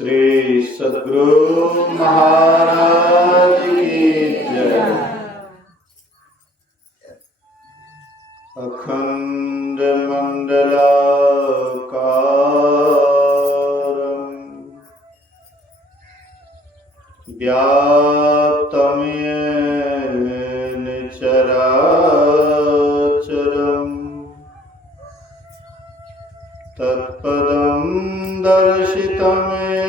श्री सद्गुरु महाराज की जय। अखंड मंडलाकारं व्याप्तं येन चराचरं तत्पदं दर्शितं येन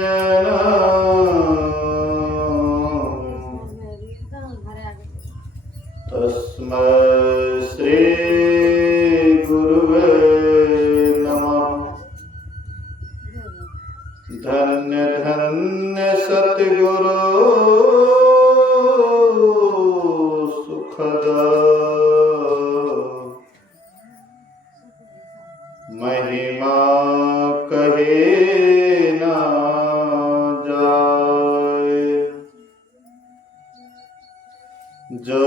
तस्मै श्री गुरुवे नमः। धन्य धन्य सतगुरु सुखदा महिमा कहे ना जाए। जो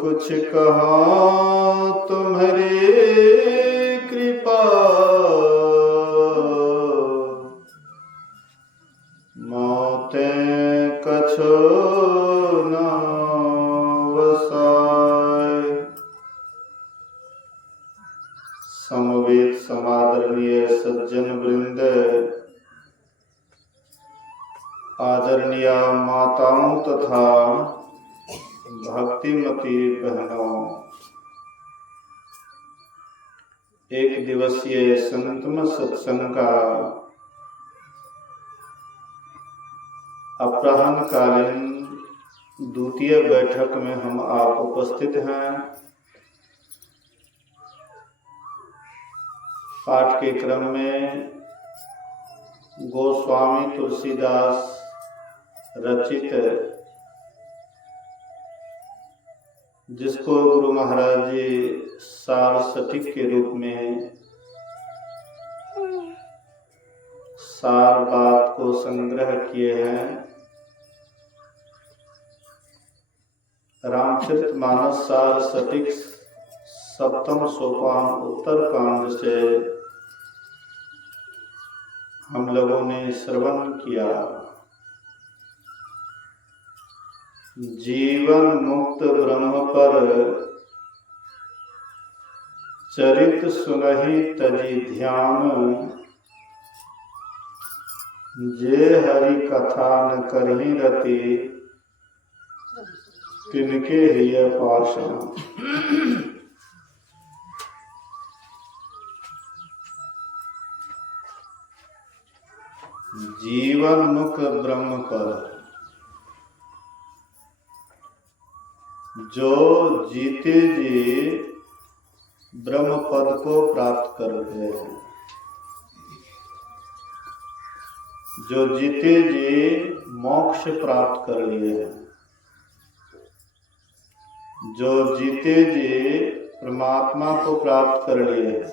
कुछ कहा तुम्हारी कृपा मौतें कछो न वसाए। समवेत समादरणीय सज्जन वृंद, आदरणीय माताओं तथा भक्तिमती बहनों, एक दिवसीय संतम सत्संग का अपराह्नकालीन द्वितीय बैठक में हम आप उपस्थित हैं। पाठ के क्रम में गोस्वामी तुलसीदास रचित, जिसको गुरु महाराज जी सार सटीक के रूप में सार बात को संग्रह किए हैं, रामचरितमानस सार सटीक सप्तम सोपान उत्तर कांड से हम लोगों ने श्रवण किया। जीवन मुक्त ब्रह्म पर चरित सुनहि तजी ध्यान, जे हरि कथा न करहि रति तिनके हिय पाषाण। जीवन मुक्त ब्रह्म पर जो जीते जी ब्रह्म पद को प्राप्त करते हैं, जो जीते जी मोक्ष प्राप्त कर लिए हैं, जो जीते जी परमात्मा को प्राप्त कर लिए हैं,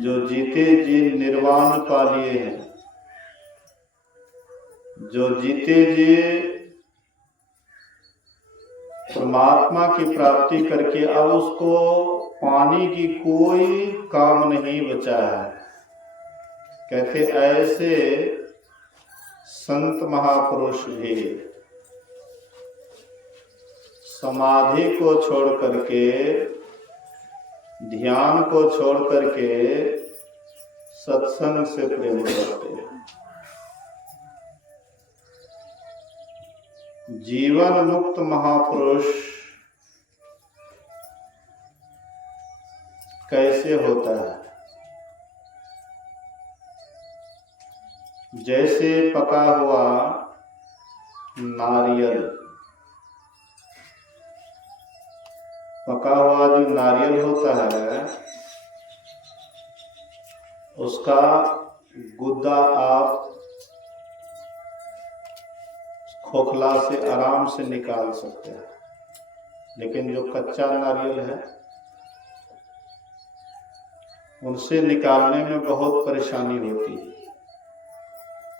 जो जीते जी निर्वाण पा लिए हैं, जो जीते जी परमात्मा की प्राप्ति करके अब उसको पाने की कोई काम नहीं बचा है। कहते ऐसे संत महापुरुष भी समाधि को छोड़ करके, ध्यान को छोड़ करके सत्संग से प्रेम करते हैं। जीवन मुक्त महापुरुष कैसे होता है? जैसे पका हुआ नारियल, पका हुआ जो नारियल होता है उसका गुद्दा आप खोखला से आराम से निकाल सकते हैं, लेकिन जो कच्चा नारियल है उनसे निकालने में बहुत परेशानी होती है,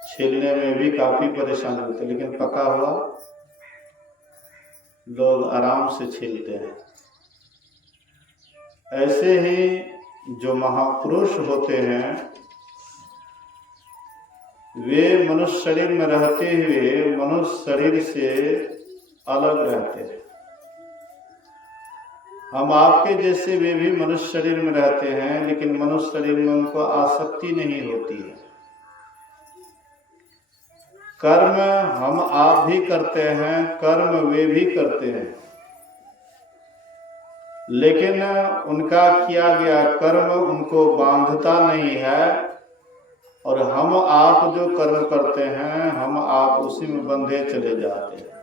छीलने में भी काफी परेशानी होती है, लेकिन पका हुआ लोग आराम से छीलते हैं। ऐसे ही जो महापुरुष होते हैं वे मनुष्य शरीर में रहते हुए मनुष्य शरीर से अलग रहते हैं। हम आपके जैसे वे भी मनुष्य शरीर में रहते हैं, लेकिन मनुष्य शरीर में उनको आसक्ति नहीं होती है। कर्म हम आप भी करते हैं, कर्म वे भी करते हैं, लेकिन उनका किया गया कर्म उनको बांधता नहीं है, और हम आप जो कर्म करते हैं हम आप उसी में बंधे चले जाते हैं।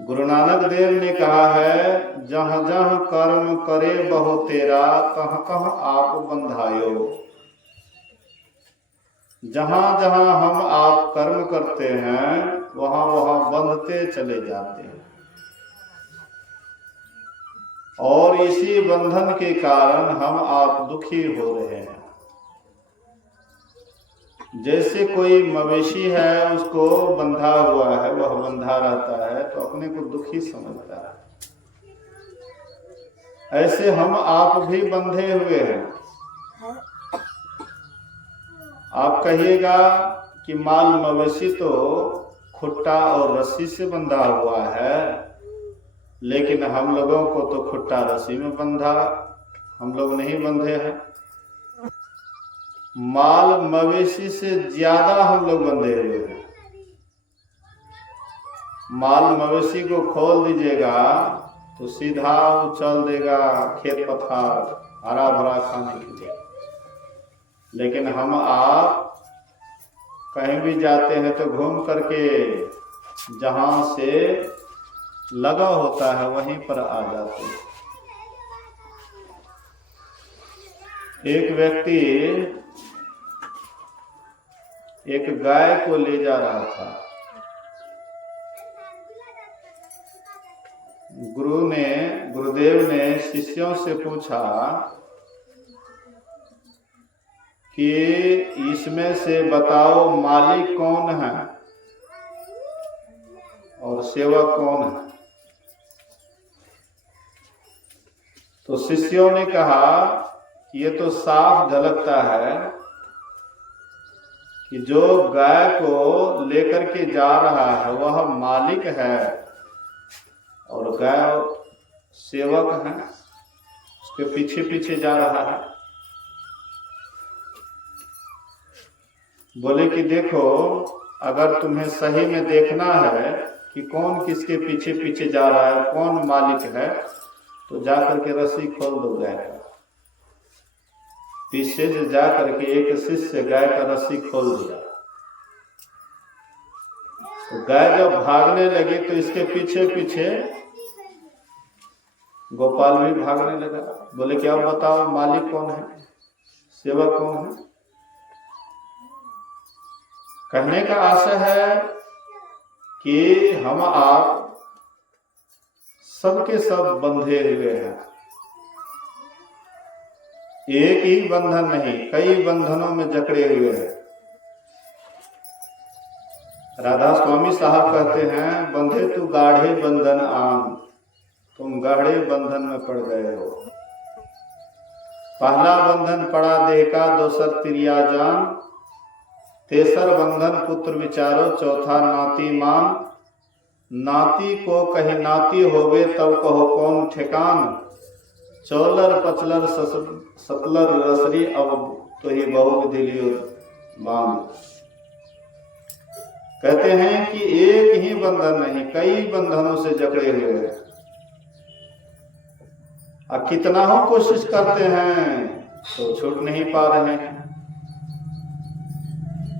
गुरु नानक देव ने कहा है, जहाँ जहाँ कर्म करे बहु तेरा, कहाँ कहाँ आप बंधायो। जहाँ जहाँ हम आप कर्म करते हैं वहाँ वहाँ बंधते चले जाते हैं, और इसी बंधन के कारण हम आप दुखी हो रहे हैं। जैसे कोई मवेशी है, उसको बंधा हुआ है, वह बंधा रहता है तो अपने को दुखी समझता है। ऐसे हम आप भी बंधे हुए हैं। आप कहिएगा कि माल मवेशी तो खुट्टा और रस्सी से बंधा हुआ है, लेकिन हम लोगों को तो खुट्टा रस्सी में बंधा, हम लोग नहीं बंधे हैं। माल मवेशी से ज्यादा हम लोग बंधे हुए हैं। माल मवेशी को खोल दीजिएगा तो सीधा उछल देगा खेत पथार हरा भरा खाने के लिए, लेकिन हम आप कहीं भी जाते हैं तो घूम करके जहां से लगा होता है वहीं पर आ जाते हैं। एक व्यक्ति एक गाय को ले जा रहा था। गुरुदेव ने शिष्यों से पूछा कि इसमें से बताओ मालिक कौन है और सेवक कौन है। तो शिष्यों ने कहा कि ये तो साफ झलकता है कि जो गाय को लेकर के जा रहा है वह मालिक है और गाय सेवक है, उसके पीछे पीछे जा रहा है। बोले कि देखो, अगर तुम्हें सही में देखना है कि कौन किसके पीछे पीछे जा रहा है, कौन मालिक है, तो जाकर के रस्सी खोल दो गाय का। पीछे से जा करके एक शिष्य गाय का रस्सी खोल दिया। तो गाय जब भागने लगी तो इसके पीछे पीछे गोपाल भी भागने लगा। बोले कि अब बताओ मालिक कौन है, सेवक कौन है। कहने का आशा है कि हम आप सबके सब बंधे हुए हैं। एक ही बंधन नहीं, कई बंधनों में जकड़े हुए हैं। राधा स्वामी साहब कहते हैं, बंधे तू गाढ़े बंधन आन, तुम गाढ़े बंधन में पड़ गए हो। पहला बंधन पड़ा देह का, दूसर तिरिया जान, तेसर बंधन पुत्र विचारो, चौथा नाती मान। नाती को कहे नाती होवे, तब कहो कौन ठिकान। चौलर पचलर सतलर रसरी, अब तो ये बहु विधिलियो बांध। कहते हैं कि एक ही बंधन नहीं, कई बंधनों से जकड़े हुए हैं। अब कितना हो कोशिश करते हैं तो छूट नहीं पा रहे हैं।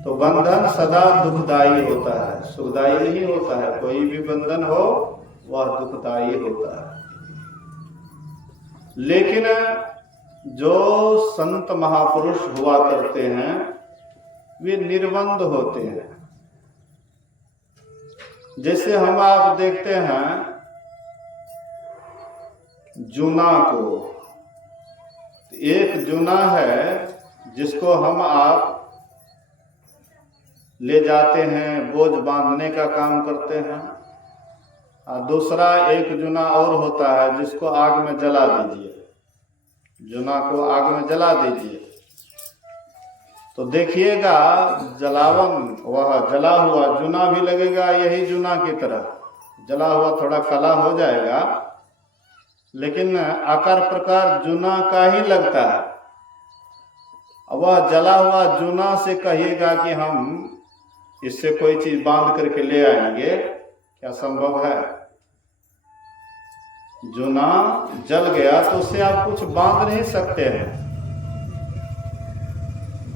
तो बंधन सदा दुखदायी होता है, सुखदायी नहीं होता है। कोई भी बंधन हो वह दुखदायी होता है। लेकिन जो संत महापुरुष हुआ करते हैं वे निर्बंध होते हैं। जैसे हम आप देखते हैं जूना को, एक जूना है जिसको हम आप ले जाते हैं, बोझ बांधने का काम करते हैं, और दूसरा एक जूना और होता है जिसको आग में जला दीजिए, जूना को आग में जला दीजिए तो देखिएगा जलावन, वह जला हुआ जूना भी लगेगा यही जूना की तरह, जला हुआ थोड़ा काला हो जाएगा लेकिन आकार प्रकार जूना का ही लगता है। वह जला हुआ जूना से कहिएगा कि हम इससे कोई चीज बांध करके ले आएंगे, क्या संभव है? जूना जल गया तो उससे आप कुछ बांध नहीं सकते हैं।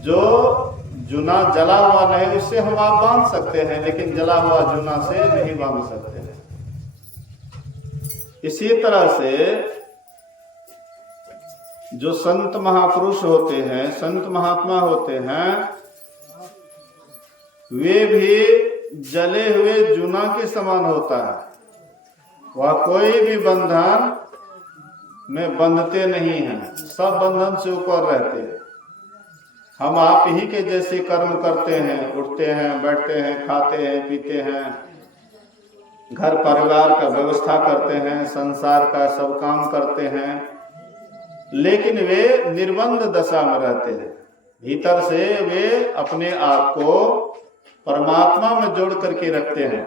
जो जूना जला हुआ नहीं उससे हम आप बांध सकते हैं, लेकिन जला हुआ जूना से नहीं बांध सकते हैं। इसी तरह से जो संत महापुरुष होते हैं, संत महात्मा होते हैं, वे भी जले हुए जूना के समान होता है। वह कोई भी बंधन में बंधते नहीं हैं, सब बंधन से ऊपर रहते हैं। हम आप ही के जैसे कर्म करते हैं, उठते हैं, बैठते हैं, खाते हैं, पीते हैं, घर परिवार का व्यवस्था करते हैं, संसार का सब काम करते हैं, लेकिन वे निर्बंध दशा में रहते हैं। भीतर से वे अपने आप को परमात्मा में जोड़ करके रखते हैं।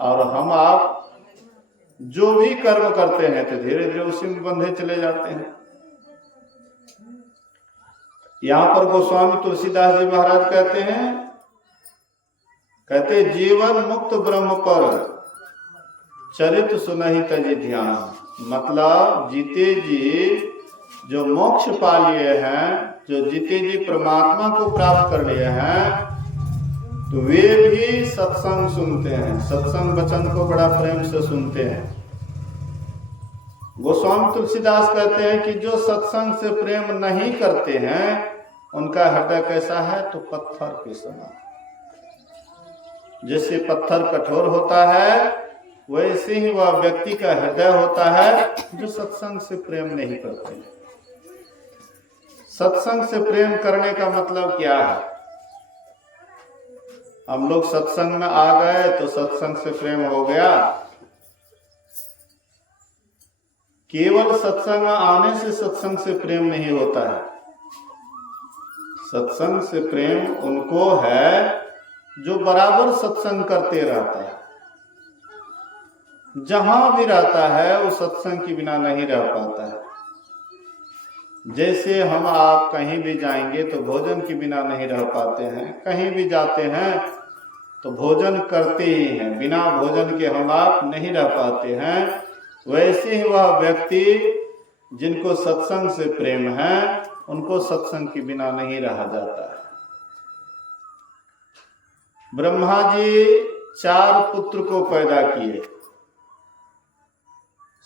और हम आप जो भी कर्म करते हैं तो धीरे धीरे उसी में बंधे चले जाते हैं। यहाँ पर गोस्वामी तुलसीदास जी महाराज कहते जीवन मुक्त ब्रह्म पर चरित सुनहि तजि ध्यान। मतलब जीते जी जो मोक्ष पा लिए हैं, जो जीते जी परमात्मा को प्राप्त कर लिए हैं, तो वे भी सत्संग सुनते हैं, सत्संग वचन को बड़ा प्रेम से सुनते हैं। गोस्वामी तुलसीदास कहते हैं कि जो सत्संग से प्रेम नहीं करते हैं उनका हृदय कैसा है? तो पत्थर के समान। जैसे पत्थर कठोर होता है वैसे ही वह व्यक्ति का हृदय होता है जो सत्संग से प्रेम नहीं करते। सत्संग से प्रेम करने का मतलब क्या है? हम लोग सत्संग में आ गए तो सत्संग से प्रेम हो गया। केवल सत्संग में आने से सत्संग से प्रेम नहीं होता है। सत्संग से प्रेम उनको है जो बराबर सत्संग करते रहता है। जहां भी रहता है वो सत्संग के बिना नहीं रह पाता है। जैसे हम आप कहीं भी जाएंगे तो भोजन के बिना नहीं रह पाते हैं, कहीं भी जाते हैं तो भोजन करते ही हैं, बिना भोजन के हम आप नहीं रह पाते हैं। वैसे ही वह व्यक्ति जिनको सत्संग से प्रेम है उनको सत्संग के बिना नहीं रहा जाता है। ब्रह्मा जी 4 पुत्र को पैदा किए,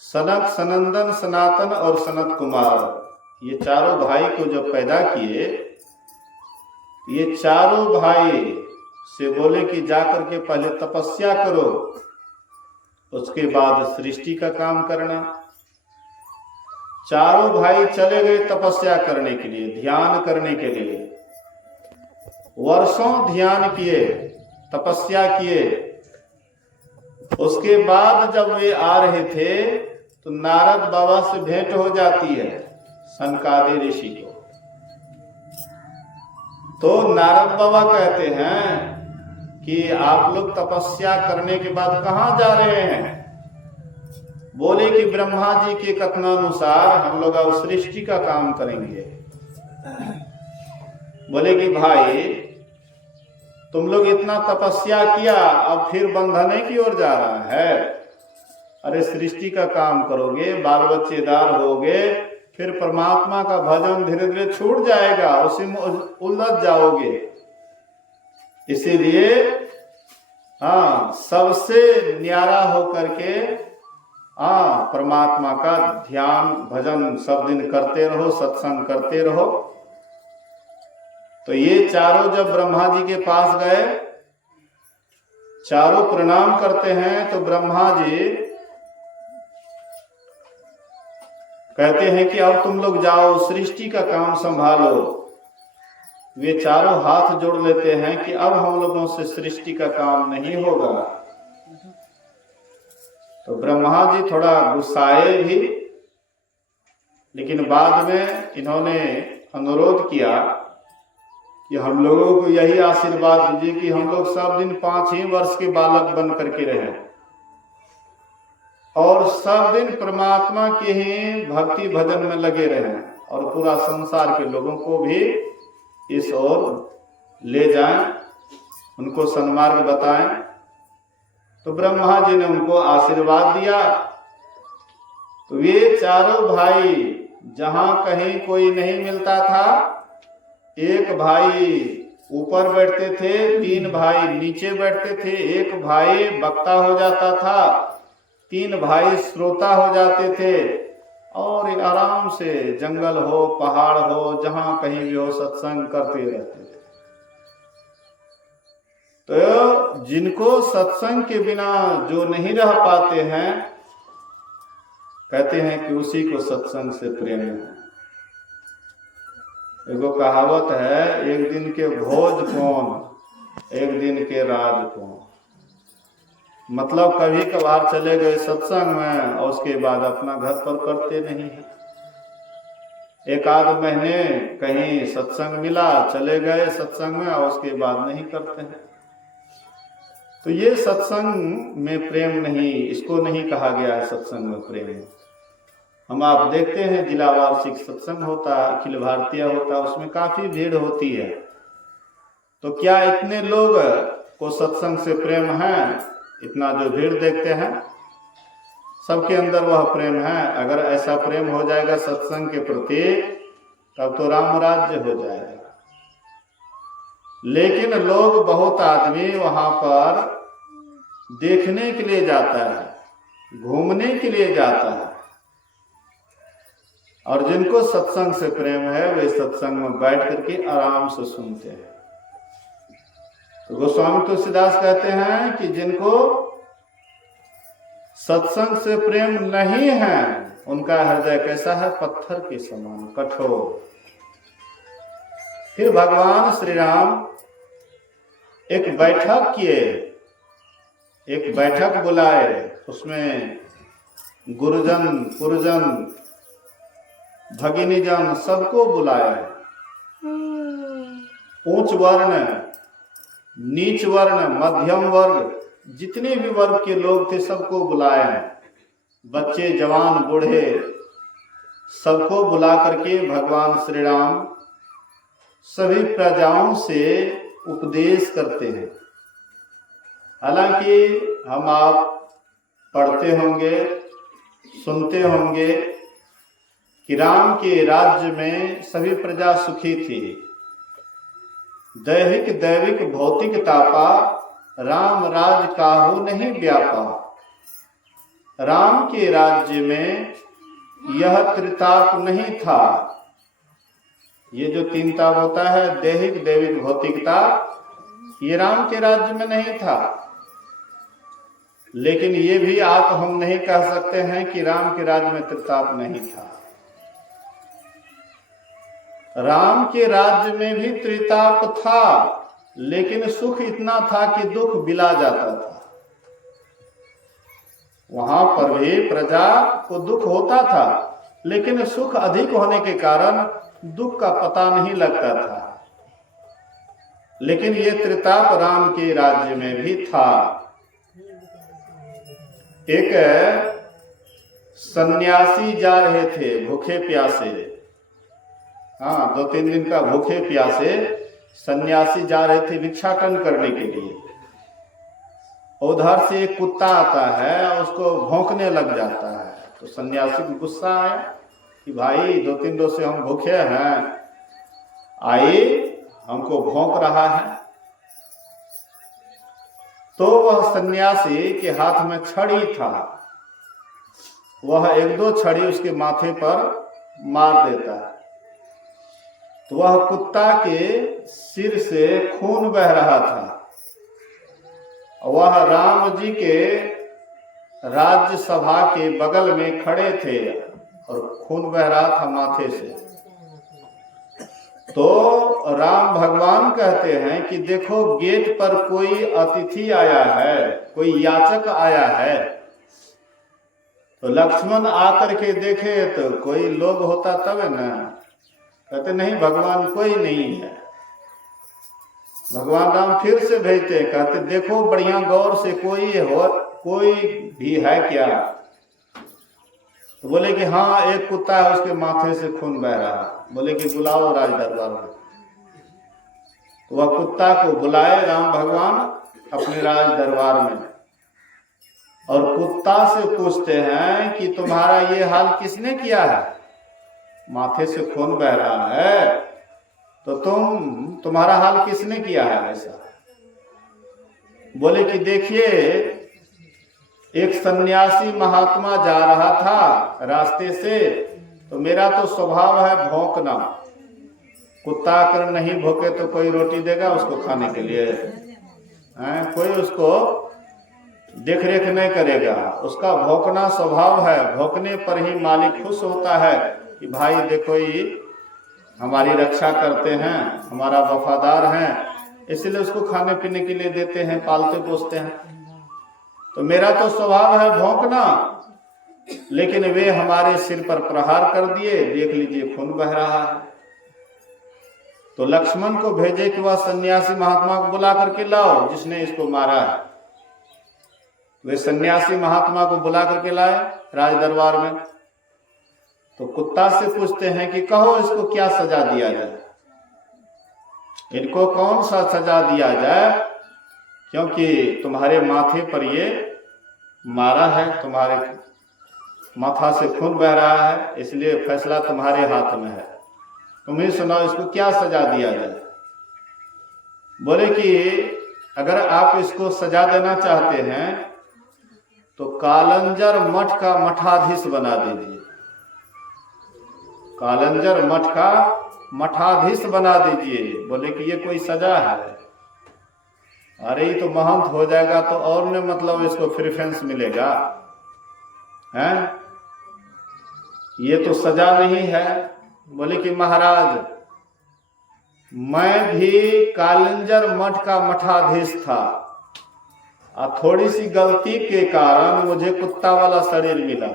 सनक, सनंदन, सनातन और सनत कुमार। ये चारों भाई को जब पैदा किए, ये चारों भाई से बोले कि जाकर के पहले तपस्या करो, उसके बाद सृष्टि का काम करना। चारों भाई चले गए तपस्या करने के लिए, ध्यान करने के लिए। वर्षों ध्यान किए, तपस्या किए। उसके बाद जब वे आ रहे थे तो नारद बाबा से भेंट हो जाती है, सनकादि ऋषि को। तो नारद बाबा कहते हैं कि आप लोग तपस्या करने के बाद कहाँ जा रहे हैं? बोले कि ब्रह्मा जी के कथनानुसार हम लोग अब सृष्टि का काम करेंगे। बोले कि भाई तुम लोग इतना तपस्या किया, अब फिर बंधने की ओर जा रहा है। अरे सृष्टि का काम करोगे, बाल बच्चेदार होगे, फिर परमात्मा का भजन धीरे धीरे छूट जाएगा, उसी में उलझ जाओगे। इसीलिए सबसे न्यारा होकर के परमात्मा का ध्यान भजन सब दिन करते रहो, सत्संग करते रहो। तो ये चारों जब ब्रह्मा जी के पास गए, चारों प्रणाम करते हैं, तो ब्रह्मा जी कहते हैं कि अब तुम लोग जाओ सृष्टि का काम संभालो। वे चारों हाथ जोड़ लेते हैं कि अब हम लोगों से सृष्टि का काम नहीं होगा। तो ब्रह्मा जी थोड़ा गुस्साए भी, लेकिन बाद में इन्होंने अनुरोध किया कि हम लोगों को यही आशीर्वाद दीजिए कि हम लोग सब दिन 5 ही वर्ष के बालक बन करके रहें और सब दिन परमात्मा के ही भक्ति भजन में लगे रहें और पूरा संसार के लोगों को भी इस ओर ले जाएं, उनको सन्मार्ग बताएं। तो ब्रह्मा जी ने उनको आशीर्वाद दिया। तो वे चारों भाई जहां कहीं कोई नहीं मिलता था, एक भाई ऊपर बैठते थे, 3 भाई नीचे बैठते थे, एक भाई वक्ता हो जाता था, 3 भाई श्रोता हो जाते थे और आराम से जंगल हो पहाड़ हो जहां कहीं भी हो सत्संग करते रहते थे। तो जिनको सत्संग के बिना जो नहीं रह पाते हैं, कहते हैं कि उसी को सत्संग से प्रेम है। एगो कहावत है, एक दिन के भोज कौन, एक दिन के राज कौन। मतलब कभी कभार चले गए सत्संग में और उसके बाद अपना घर पर करते नहीं है। एक आध महीने कहीं सत्संग मिला, चले गए सत्संग में और उसके बाद नहीं करते हैं। तो ये सत्संग में प्रेम नहीं, इसको नहीं कहा गया है सत्संग में प्रेम। हम आप देखते हैं जिला वार्षिक सत्संग होता, अखिल भारतीय होता, उसमें काफी भीड़ होती है। तो क्या इतने लोग को सत्संग से प्रेम है? इतना जो भीड़ देखते हैं, सबके अंदर वह प्रेम है। अगर ऐसा प्रेम हो जाएगा सत्संग के प्रति, तब तो राम राज्य हो जाएगा। लेकिन लोग, बहुत आदमी वहां पर देखने के लिए जाता है, घूमने के लिए जाता है, और जिनको सत्संग से प्रेम है वे सत्संग में बैठ करके आराम से सुनते हैं। तो गोस्वामी तुलसीदास कहते हैं कि जिनको सत्संग से प्रेम नहीं है, उनका हृदय कैसा है? पत्थर के समान कठोर। फिर भगवान श्री राम एक बैठक किए, एक बैठक बुलाए, उसमें गुरुजन, पुरजन, भगिनीजन सबको बुलाया। उच्च वर्ण, नीच वर्ण, मध्यम वर्ग, जितने भी वर्ग के लोग थे सबको बुलाया। बच्चे, जवान, बूढ़े, सबको बुला करके भगवान श्री राम सभी प्रजाओं से उपदेश करते हैं। हालांकि हम आप पढ़ते होंगे, सुनते होंगे कि राम के राज्य में सभी प्रजा सुखी थी। दैहिक दैविक भौतिक तापा, राम राज काहू नहीं व्यापा। राम के राज्य में यह त्रिताप नहीं था। ये जो 3 ताप होता है, दैहिक दैविक भौतिकता, ये राम के राज्य में नहीं था। लेकिन ये भी आप हम नहीं कह सकते हैं कि राम के राज्य में त्रिताप नहीं था। राम के राज्य में भी त्रिताप था, लेकिन सुख इतना था कि दुख बिला जाता था। वहां पर भी प्रजा को दुख होता था, लेकिन सुख अधिक होने के कारण दुख का पता नहीं लगता था। लेकिन ये त्रिताप राम के राज्य में भी था। एक सन्यासी जा रहे थे भूखे प्यासे, 2-3 दिन का भूखे प्यासे सन्यासी जा रहे थे भिक्षाटन करने के लिए। उधर से एक कुत्ता आता है और उसको भौंकने लग जाता है। तो सन्यासी को गुस्सा आया कि भाई 2-3 दिन से हम भूखे हैं, आइए हमको भौंक रहा है। तो वह सन्यासी के हाथ में छड़ी था, वह 1-2 छड़ी उसके माथे पर मार देता है। तो वह कुत्ता के सिर से खून बह रहा था। वह राम जी के राज्यसभा के बगल में खड़े थे और खून बह रहा था माथे से। तो राम भगवान कहते हैं कि देखो गेट पर कोई अतिथि आया है, कोई याचक आया है। तो लक्ष्मण आकर के देखे तो कोई लोग होता तब ना, कहते नहीं भगवान कोई नहीं है। भगवान राम फिर से भेजते, कहते देखो बढ़िया गौर से कोई भी है क्या? तो बोले कि हाँ एक कुत्ता है, उसके माथे से खून बह रहा है। बोले कि बुलाओ राज दरबार में। तो वह कुत्ता को बुलाए राम भगवान अपने राज दरबार में, और कुत्ता से पूछते हैं कि तुम्हारा ये हाल किसने किया है? माथे से खून बह रहा है तो तुम्हारा हाल किसने किया है ऐसा? बोले कि देखिए एक सन्यासी महात्मा जा रहा था रास्ते से, तो मेरा तो स्वभाव है भौंकना। कुत्ता अगर नहीं भौंके तो कोई रोटी देगा उसको खाने के लिए? कोई उसको देख रेख नहीं करेगा, उसका भौंकना स्वभाव है। भौंकने पर ही मालिक खुश होता है कि भाई देखो ये हमारी रक्षा करते हैं, हमारा वफादार हैं, इसलिए उसको खाने पीने के लिए देते हैं, पालते पोसते हैं। तो मेरा तो स्वभाव है भौंकना, लेकिन वे हमारे सिर पर प्रहार कर दिए, देख लीजिए खून बह रहा है। तो लक्ष्मण को भेजे कि वह सन्यासी महात्मा को बुला करके लाओ जिसने इसको मारा है। वे सन्यासी महात्मा को बुला करके लाए राज दरबार में। तो कुत्ता से पूछते हैं कि कहो इसको क्या सजा दिया जाए, इनको कौन सा सजा दिया जाए, क्योंकि तुम्हारे माथे पर ये मारा है, तुम्हारे माथा से खून बह रहा है, इसलिए फैसला तुम्हारे हाथ में है, तुम ही सुनाओ इसको क्या सजा दिया जाए। बोले कि अगर आप इसको सजा देना चाहते हैं तो कालंजर मठ का मठाधीश बना दीजिए। कालंजर मठ का मठाधीश बना दीजिए। बोले कि ये कोई सजा है? अरे ये तो महंत हो जाएगा तो और ने मतलब इसको प्रेफरेंस मिलेगा, हैं? ये तो सजा नहीं है। बोले कि महाराज मैं भी कालंजर मठ का मठाधीश था, और थोड़ी सी गलती के कारण मुझे कुत्ता वाला शरीर मिला।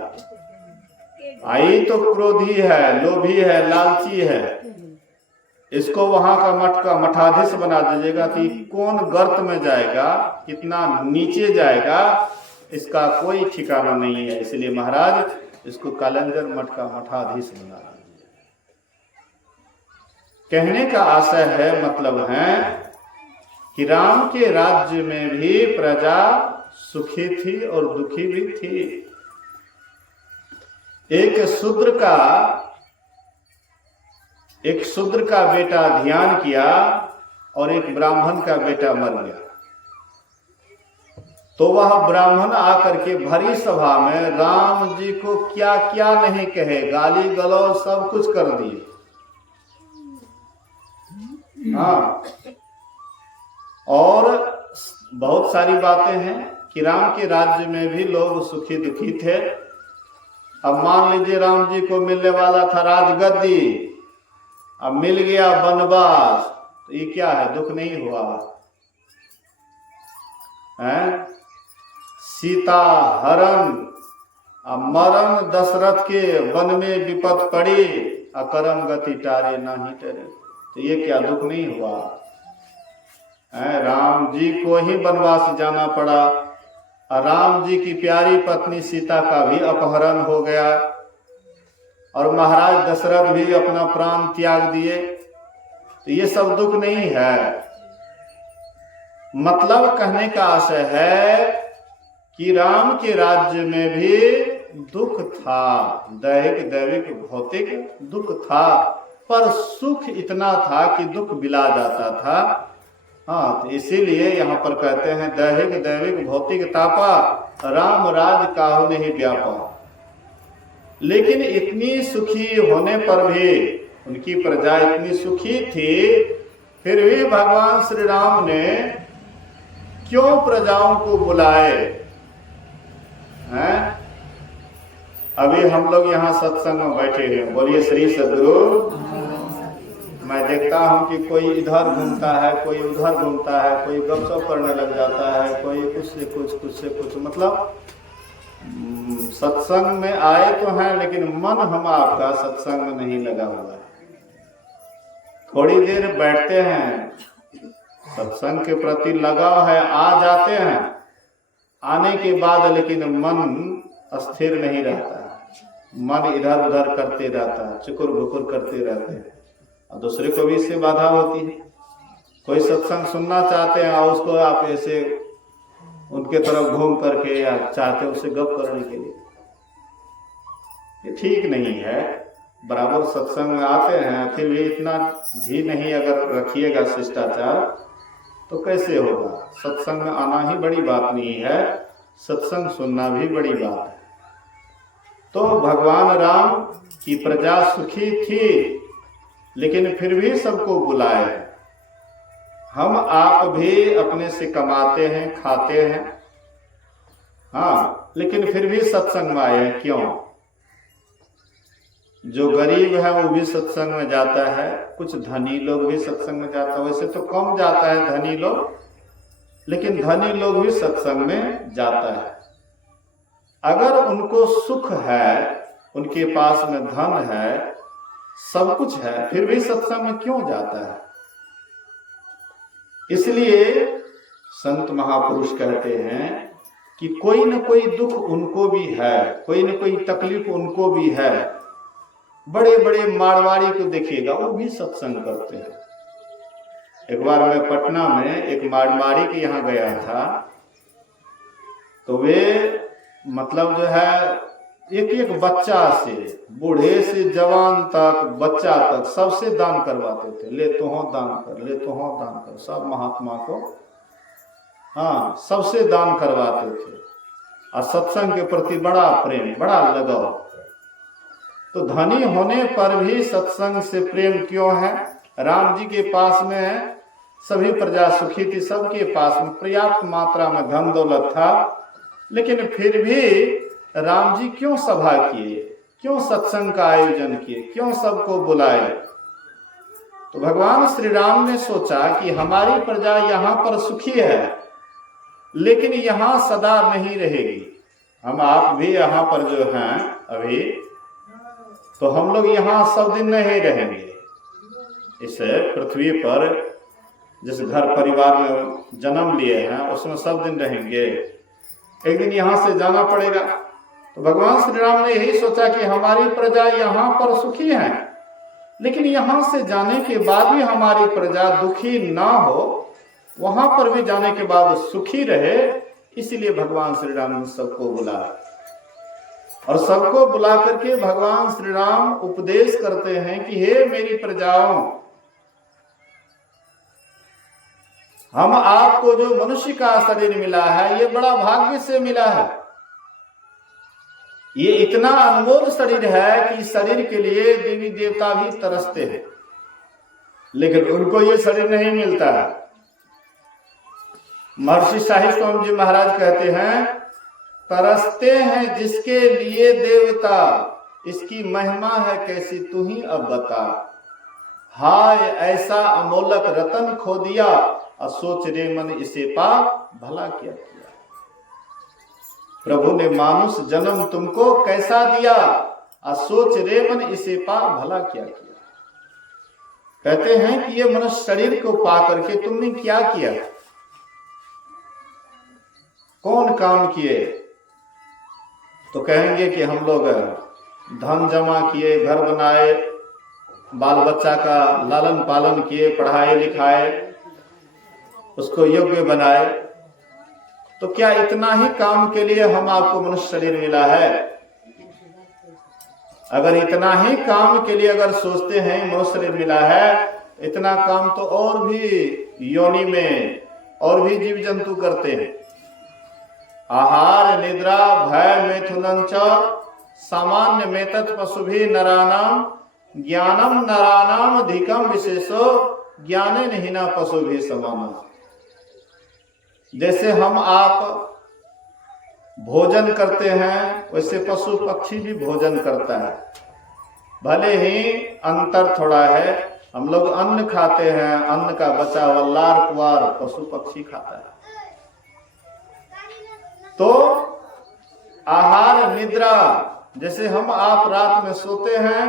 आई तो क्रोधी है, लोभी है, लालची है, इसको वहां का मठ का मठाधीश बना दीजिएगा तो कौन गर्त में जाएगा, कितना नीचे जाएगा, इसका कोई ठिकाना नहीं है। इसलिए महाराज इसको कालंजर मठ का मठाधीश बना दीजिए। कहने का आशय है, मतलब है कि राम के राज्य में भी प्रजा सुखी थी और दुखी भी थी। एक शूद्र का बेटा ध्यान किया और एक ब्राह्मण का बेटा मर गया। तो वह ब्राह्मण आकर के भरी सभा में राम जी को क्या क्या नहीं कहे, गाली गलौज सब कुछ कर दिए। हाँ, और बहुत सारी बातें हैं कि राम के राज्य में भी लोग सुखी दुखी थे। अब मान लीजिए राम जी को मिलने वाला था राजगद्दी, अब मिल गया वनवास, तो ये क्या है, दुख नहीं हुआ है? सीता हरण मरण दशरथ के वन में विपत पड़ी, अकरम गति टारे नाही टरे, तो ये क्या दुख नहीं हुआ है? राम जी को ही वनवास जाना पड़ा, और राम जी की प्यारी पत्नी सीता का भी अपहरण हो गया, और महाराज दशरथ भी अपना प्राण त्याग दिए, तो ये सब दुख नहीं है। मतलब कहने का आशय है कि राम के राज्य में भी दुख था, दैहिक दैविक भौतिक दुख था, पर सुख इतना था कि दुख बिला जाता था। हाँ, तो इसीलिए यहाँ पर कहते हैं दैहिक दैविक भौतिक तापा, राम राज काहू नहीं व्यापा। लेकिन इतनी सुखी होने पर भी, उनकी प्रजा इतनी सुखी थी, फिर भी भगवान श्री राम ने क्यों प्रजाओं को बुलाए हैं? अभी हम लोग यहाँ सत्संग में बैठे हैं, बोलिए श्री सद्गुरु। मैं देखता हूँ कि कोई इधर घूमता है, कोई उधर घूमता है, कोई गपशप करने लग जाता है, कोई कुछ से कुछ, मतलब सत्संग में आए तो हैं लेकिन मन हम आपका सत्संग में नहीं लगा हुआ है। थोड़ी देर बैठते हैं, सत्संग के प्रति लगाव है, आ जाते हैं, आने के बाद लेकिन मन स्थिर नहीं रहता है, मन इधर उधर करते रहता है, चुकुर भुकुर करते रहते हैं, और दूसरे को भी इससे बाधा होती है। कोई सत्संग सुनना चाहते हैं और उसको आप ऐसे उनके तरफ घूम करके या चाहते उससे गप करने के लिए, ये ठीक नहीं है। बराबर सत्संग में आते हैं, फिर भी इतना भी नहीं अगर रखिएगा शिष्टाचार तो कैसे होगा। सत्संग में आना ही बड़ी बात नहीं है, सत्संग सुनना भी बड़ी बात है। तो भगवान राम की प्रजा सुखी थी, लेकिन फिर भी सबको बुलाए। हम आप भी अपने से कमाते हैं, खाते हैं, हाँ, लेकिन फिर भी सत्संग में आए हैं। क्यों? जो गरीब है वो भी सत्संग में जाता है, कुछ धनी लोग भी सत्संग में जाता है। वैसे तो कम जाता है धनी लोग, लेकिन धनी लोग भी सत्संग में जाता है। अगर उनको सुख है, उनके पास में धन है, सब कुछ है, फिर भी सत्संग में क्यों जाता है? इसलिए संत महापुरुष कहते हैं कि कोई न कोई दुख उनको भी है, कोई न कोई तकलीफ उनको भी है। बड़े बड़े मारवाड़ी को देखिएगा, वो भी सत्संग करते हैं। एक बार मैं पटना में एक मारवाड़ी के यहाँ गया था, तो वे मतलब जो है एक एक बच्चा से, बूढ़े से जवान तक, बच्चा तक, सबसे दान करवाते थे। ले तो हो दान कर, ले तो हो दान कर, सब महात्मा को, हाँ, सबसे दान करवाते थे। और सत्संग के प्रति बड़ा प्रेम, बड़ा लगाव। तो धनी होने पर भी सत्संग से प्रेम क्यों है? राम जी के पास में सभी प्रजा सुखी थी, सबके पास में पर्याप्त मात्रा में धन दौलत था, लेकिन फिर भी राम जी क्यों सभा किए, क्यों सत्संग का आयोजन किए, क्यों सबको बुलाए? तो भगवान श्री राम ने सोचा कि हमारी प्रजा यहाँ पर सुखी है, लेकिन यहाँ सदा नहीं रहेगी। हम आप भी यहाँ पर जो हैं अभी, तो हम लोग यहाँ सब दिन नहीं रहेंगे। इस पृथ्वी पर जिस घर परिवार में जन्म लिए हैं उसमें सब दिन रहेंगे, एक दिन यहाँ से जाना पड़ेगा। तो भगवान श्री राम ने यही सोचा कि हमारी प्रजा यहाँ पर सुखी है, लेकिन यहाँ से जाने के बाद भी हमारी प्रजा दुखी ना हो, वहां पर भी जाने के बाद सुखी रहे। इसलिए भगवान श्री राम ने सबको बुलाया, और सबको बुला करके भगवान श्री राम उपदेश करते हैं कि हे मेरी प्रजाओं, हम आपको जो मनुष्य का शरीर मिला है, ये बड़ा भाग्य से मिला है। ये इतना अनमोल शरीर है कि शरीर के लिए देवी देवता भी तरसते हैं, लेकिन उनको ये शरीर नहीं मिलता है। महर्षि शाही स्वामी जी महाराज कहते हैं, तरसते हैं जिसके लिए देवता, इसकी महिमा है कैसी तू ही अब बता। हाय ऐसा अमोलक रतन खो दिया, और सोच रे मन इसे पा भला क्या किया। प्रभु ने मानुष जन्म तुमको कैसा दिया, और सोच रे मन इसे पा भला क्या किया। कहते हैं कि ये मनुष्य शरीर को पा करके तुमने क्या किया, कौन काम किए? तो कहेंगे कि हम लोग धन जमा किए, घर बनाए, बाल बच्चा का लालन पालन किए, पढ़ाए लिखाए, उसको योग्य बनाए। तो क्या इतना ही काम के लिए हम आपको मनुष्य शरीर मिला है? अगर इतना ही काम के लिए अगर सोचते हैं मनुष्य शरीर मिला है, इतना काम तो और भी योनि में और भी जीव जंतु करते हैं। आहार निद्रा भय मैथुनं च सामान्य मेतत् पशुभिः नराणाम ज्ञानम नराणाम अधिकम विशेषो ज्ञाने निहिना पशुभिः समाना। जैसे हम आप भोजन करते हैं, वैसे पशु पक्षी भी भोजन करता है। भले ही अंतर थोड़ा है, हम लोग अन्न खाते हैं, अन्न का बचा हुआ लार पुआर पशु पक्षी खाता है। तो आहार निद्रा, जैसे हम आप रात में सोते हैं,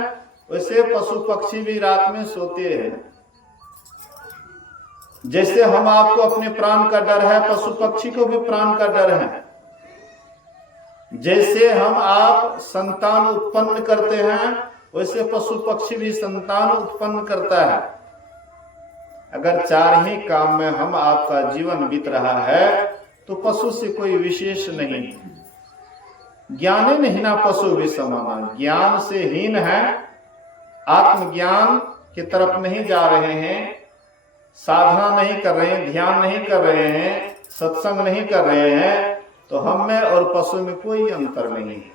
वैसे पशु पक्षी भी रात में सोते हैं। जैसे हम आपको अपने प्राण का डर है, पशु पक्षी को भी प्राण का डर है। जैसे हम आप संतान उत्पन्न करते हैं, वैसे पशु पक्षी भी संतान उत्पन्न करता है। अगर चार ही काम में हम आपका जीवन बीत रहा है तो पशु से कोई विशेष नहीं। ज्ञाने नहीं ना पशु भी समाना, ज्ञान से हीन है, आत्मज्ञान की तरफ नहीं जा रहे हैं, साधना नहीं कर रहे हैं, ध्यान नहीं कर रहे हैं, सत्संग नहीं कर रहे हैं, तो हम में और पशु में कोई अंतर नहीं है।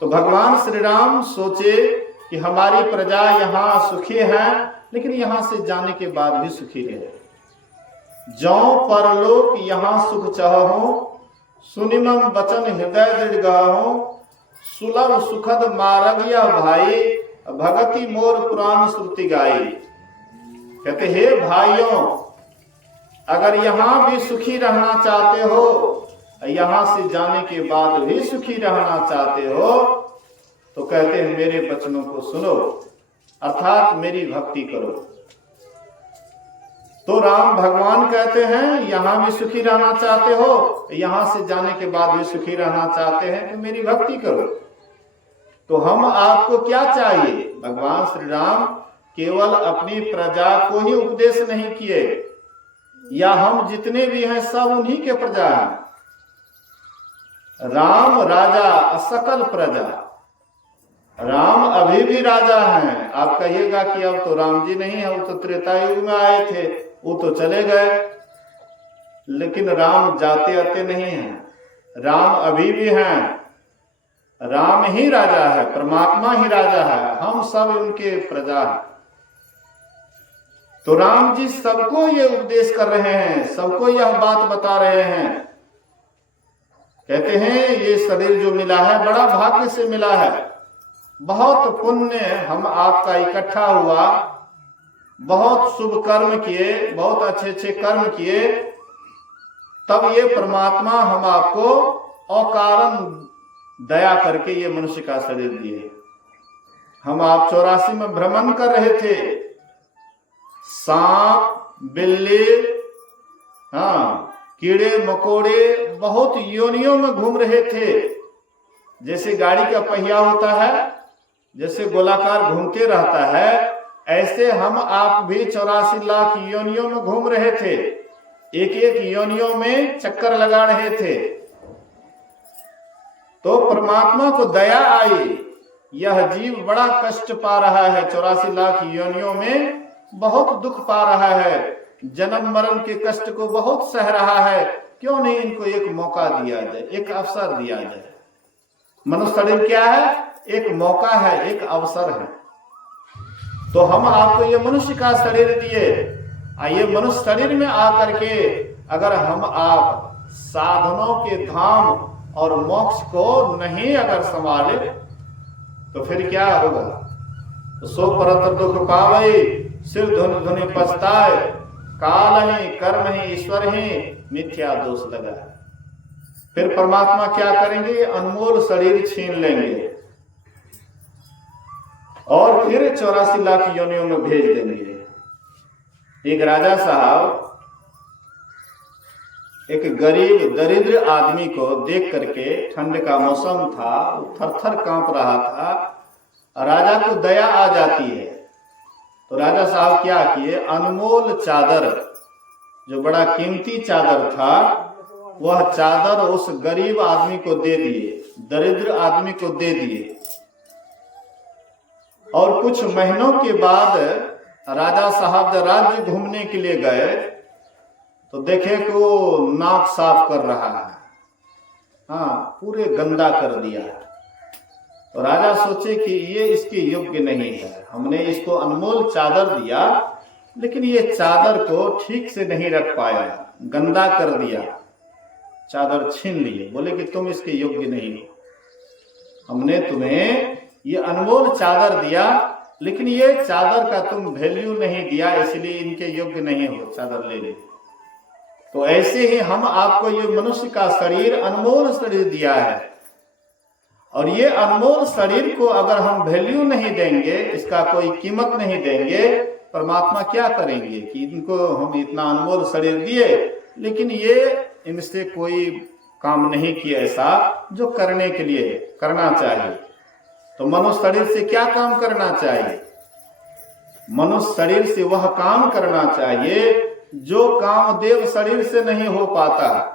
तो भगवान श्री राम सोचे कि हमारी प्रजा यहाँ सुखी है, लेकिन यहाँ से जाने के बाद भी सुखी रहे। जौ परलोक यहाँ सुख चाहो, सुनिमम वचन हृदय दृढ़ गाहो, सुलभ सुखद मार्गिया भाई, भगति मोर पुराण श्रुति गाई। कहते हे भाइयों, अगर यहाँ भी सुखी रहना चाहते हो, यहाँ से जाने के बाद भी सुखी रहना चाहते हो, तो कहते हैं मेरे वचनों को सुनो, अर्थात मेरी भक्ति करो। तो राम भगवान कहते हैं यहाँ भी सुखी रहना चाहते हो, यहाँ से जाने के बाद भी सुखी रहना चाहते हैं, तो मेरी भक्ति करो। तो हम आपको क्या चाहिए? भगवान श्री राम केवल अपनी प्रजा को ही उपदेश नहीं किए, या हम जितने भी हैं सब उन्हीं के प्रजा हैं। राम राजा सकल प्रजा, राम अभी भी राजा हैं। आप कहिएगा कि अब तो राम जी नहीं है, वो तो त्रेता युग में आए थे, वो तो चले गए, लेकिन राम जाते आते नहीं हैं, राम अभी भी हैं। राम ही राजा है, परमात्मा ही राजा है, हम सब उनके प्रजा हैं। तो राम जी सबको ये उपदेश कर रहे हैं, सबको यह बात बता रहे हैं। कहते हैं ये शरीर जो मिला है बड़ा भाग्य से मिला है, बहुत पुण्य हम आपका इकट्ठा हुआ, बहुत शुभ कर्म किए, बहुत अच्छे अच्छे कर्म किए, तब ये परमात्मा हम आपको अकारण दया करके ये मनुष्य का शरीर दिए। हम आप 84 में भ्रमण कर रहे थे, सांप बिल्ली, कीड़े मकोड़े बहुत योनियों में घूम रहे थे। जैसे गाड़ी का पहिया होता है, जैसे गोलाकार घूमते रहता है, ऐसे हम आप भी 84 लाख योनियों में घूम रहे थे, एक एक योनियों में चक्कर लगा रहे थे। तो परमात्मा को दया आई, यह जीव बड़ा कष्ट पा रहा है, 84 लाख योनियों में बहुत दुख पा रहा है, जन्म मरण के कष्ट को बहुत सह रहा है, क्यों नहीं इनको एक मौका दिया जाए, एक अवसर दिया जाए। मनुष्य शरीर क्या है? एक मौका है, एक अवसर है। तो हम आपको ये मनुष्य का शरीर दिए, ये मनुष्य शरीर में आकर के अगर हम आप साधनों के धाम और मोक्ष को नहीं अगर संभाले तो फिर क्या होगा? तो सो परत्र दुख पावई, सिर धुन धुनि पछताए, काल ही कर्म ही ईश्वर ही मिथ्या दोष लगा। फिर परमात्मा क्या करेंगे? अनमोल शरीर छीन लेंगे और फिर 84 लाख योनियों में भेज देंगे। एक राजा साहब एक गरीब दरिद्र आदमी को देख करके, ठंड का मौसम था, थर थर कांप रहा था, राजा को दया आ जाती है। तो राजा साहब क्या किए? अनमोल चादर, जो बड़ा कीमती चादर था, वह चादर उस गरीब आदमी को दे दिए, दरिद्र आदमी को दे दिए। और कुछ महीनों के बाद राजा साहब जब राज्य घूमने के लिए गए तो देखे कि वो नाक साफ कर रहा है, पूरे गंदा कर दिया। तो राजा सोचे कि ये इसके योग्य नहीं है, हमने इसको अनमोल चादर दिया, लेकिन ये चादर को ठीक से नहीं रख पाया, गंदा कर दिया, चादर छीन लिए। बोले कि तुम इसके योग्य नहीं हो, हमने तुम्हें ये अनमोल चादर दिया, लेकिन ये चादर का तुम वैल्यू नहीं दिया, इसलिए इनके योग्य नहीं हो, चादर ले ली। तो ऐसे ही हम आपको ये मनुष्य का शरीर, अनमोल शरीर दिया है, और ये अनमोल शरीर को अगर हम वैल्यू नहीं देंगे, इसका कोई कीमत नहीं देंगे, परमात्मा क्या करेंगे कि इनको हम इतना अनमोल शरीर दिए, लेकिन ये इनसे कोई काम नहीं किया ऐसा जो करने के लिए करना चाहिए। तो मनुष्य शरीर से क्या काम करना चाहिए? मनुष्य शरीर से वह काम करना चाहिए जो काम देव शरीर से नहीं हो पाता।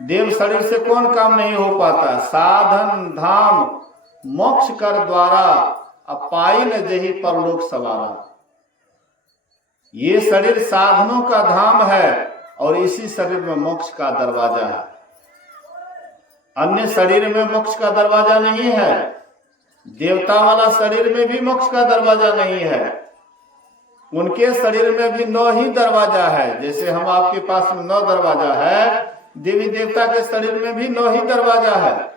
देव शरीर से कौन काम नहीं हो पाता? साधन धाम मोक्ष कर द्वारा अपाई न जही परलोक सवारा। ये शरीर साधनों का धाम है और इसी शरीर में मोक्ष का दरवाजा है। अन्य शरीर में मोक्ष का दरवाजा नहीं है। देवता वाला शरीर में भी मोक्ष का दरवाजा नहीं है। उनके शरीर में भी 9 ही दरवाजा है। जैसे हम आपके पास में 9 दरवाजा है, देवी देवता के शरीर में भी 9 ही दरवाजा है।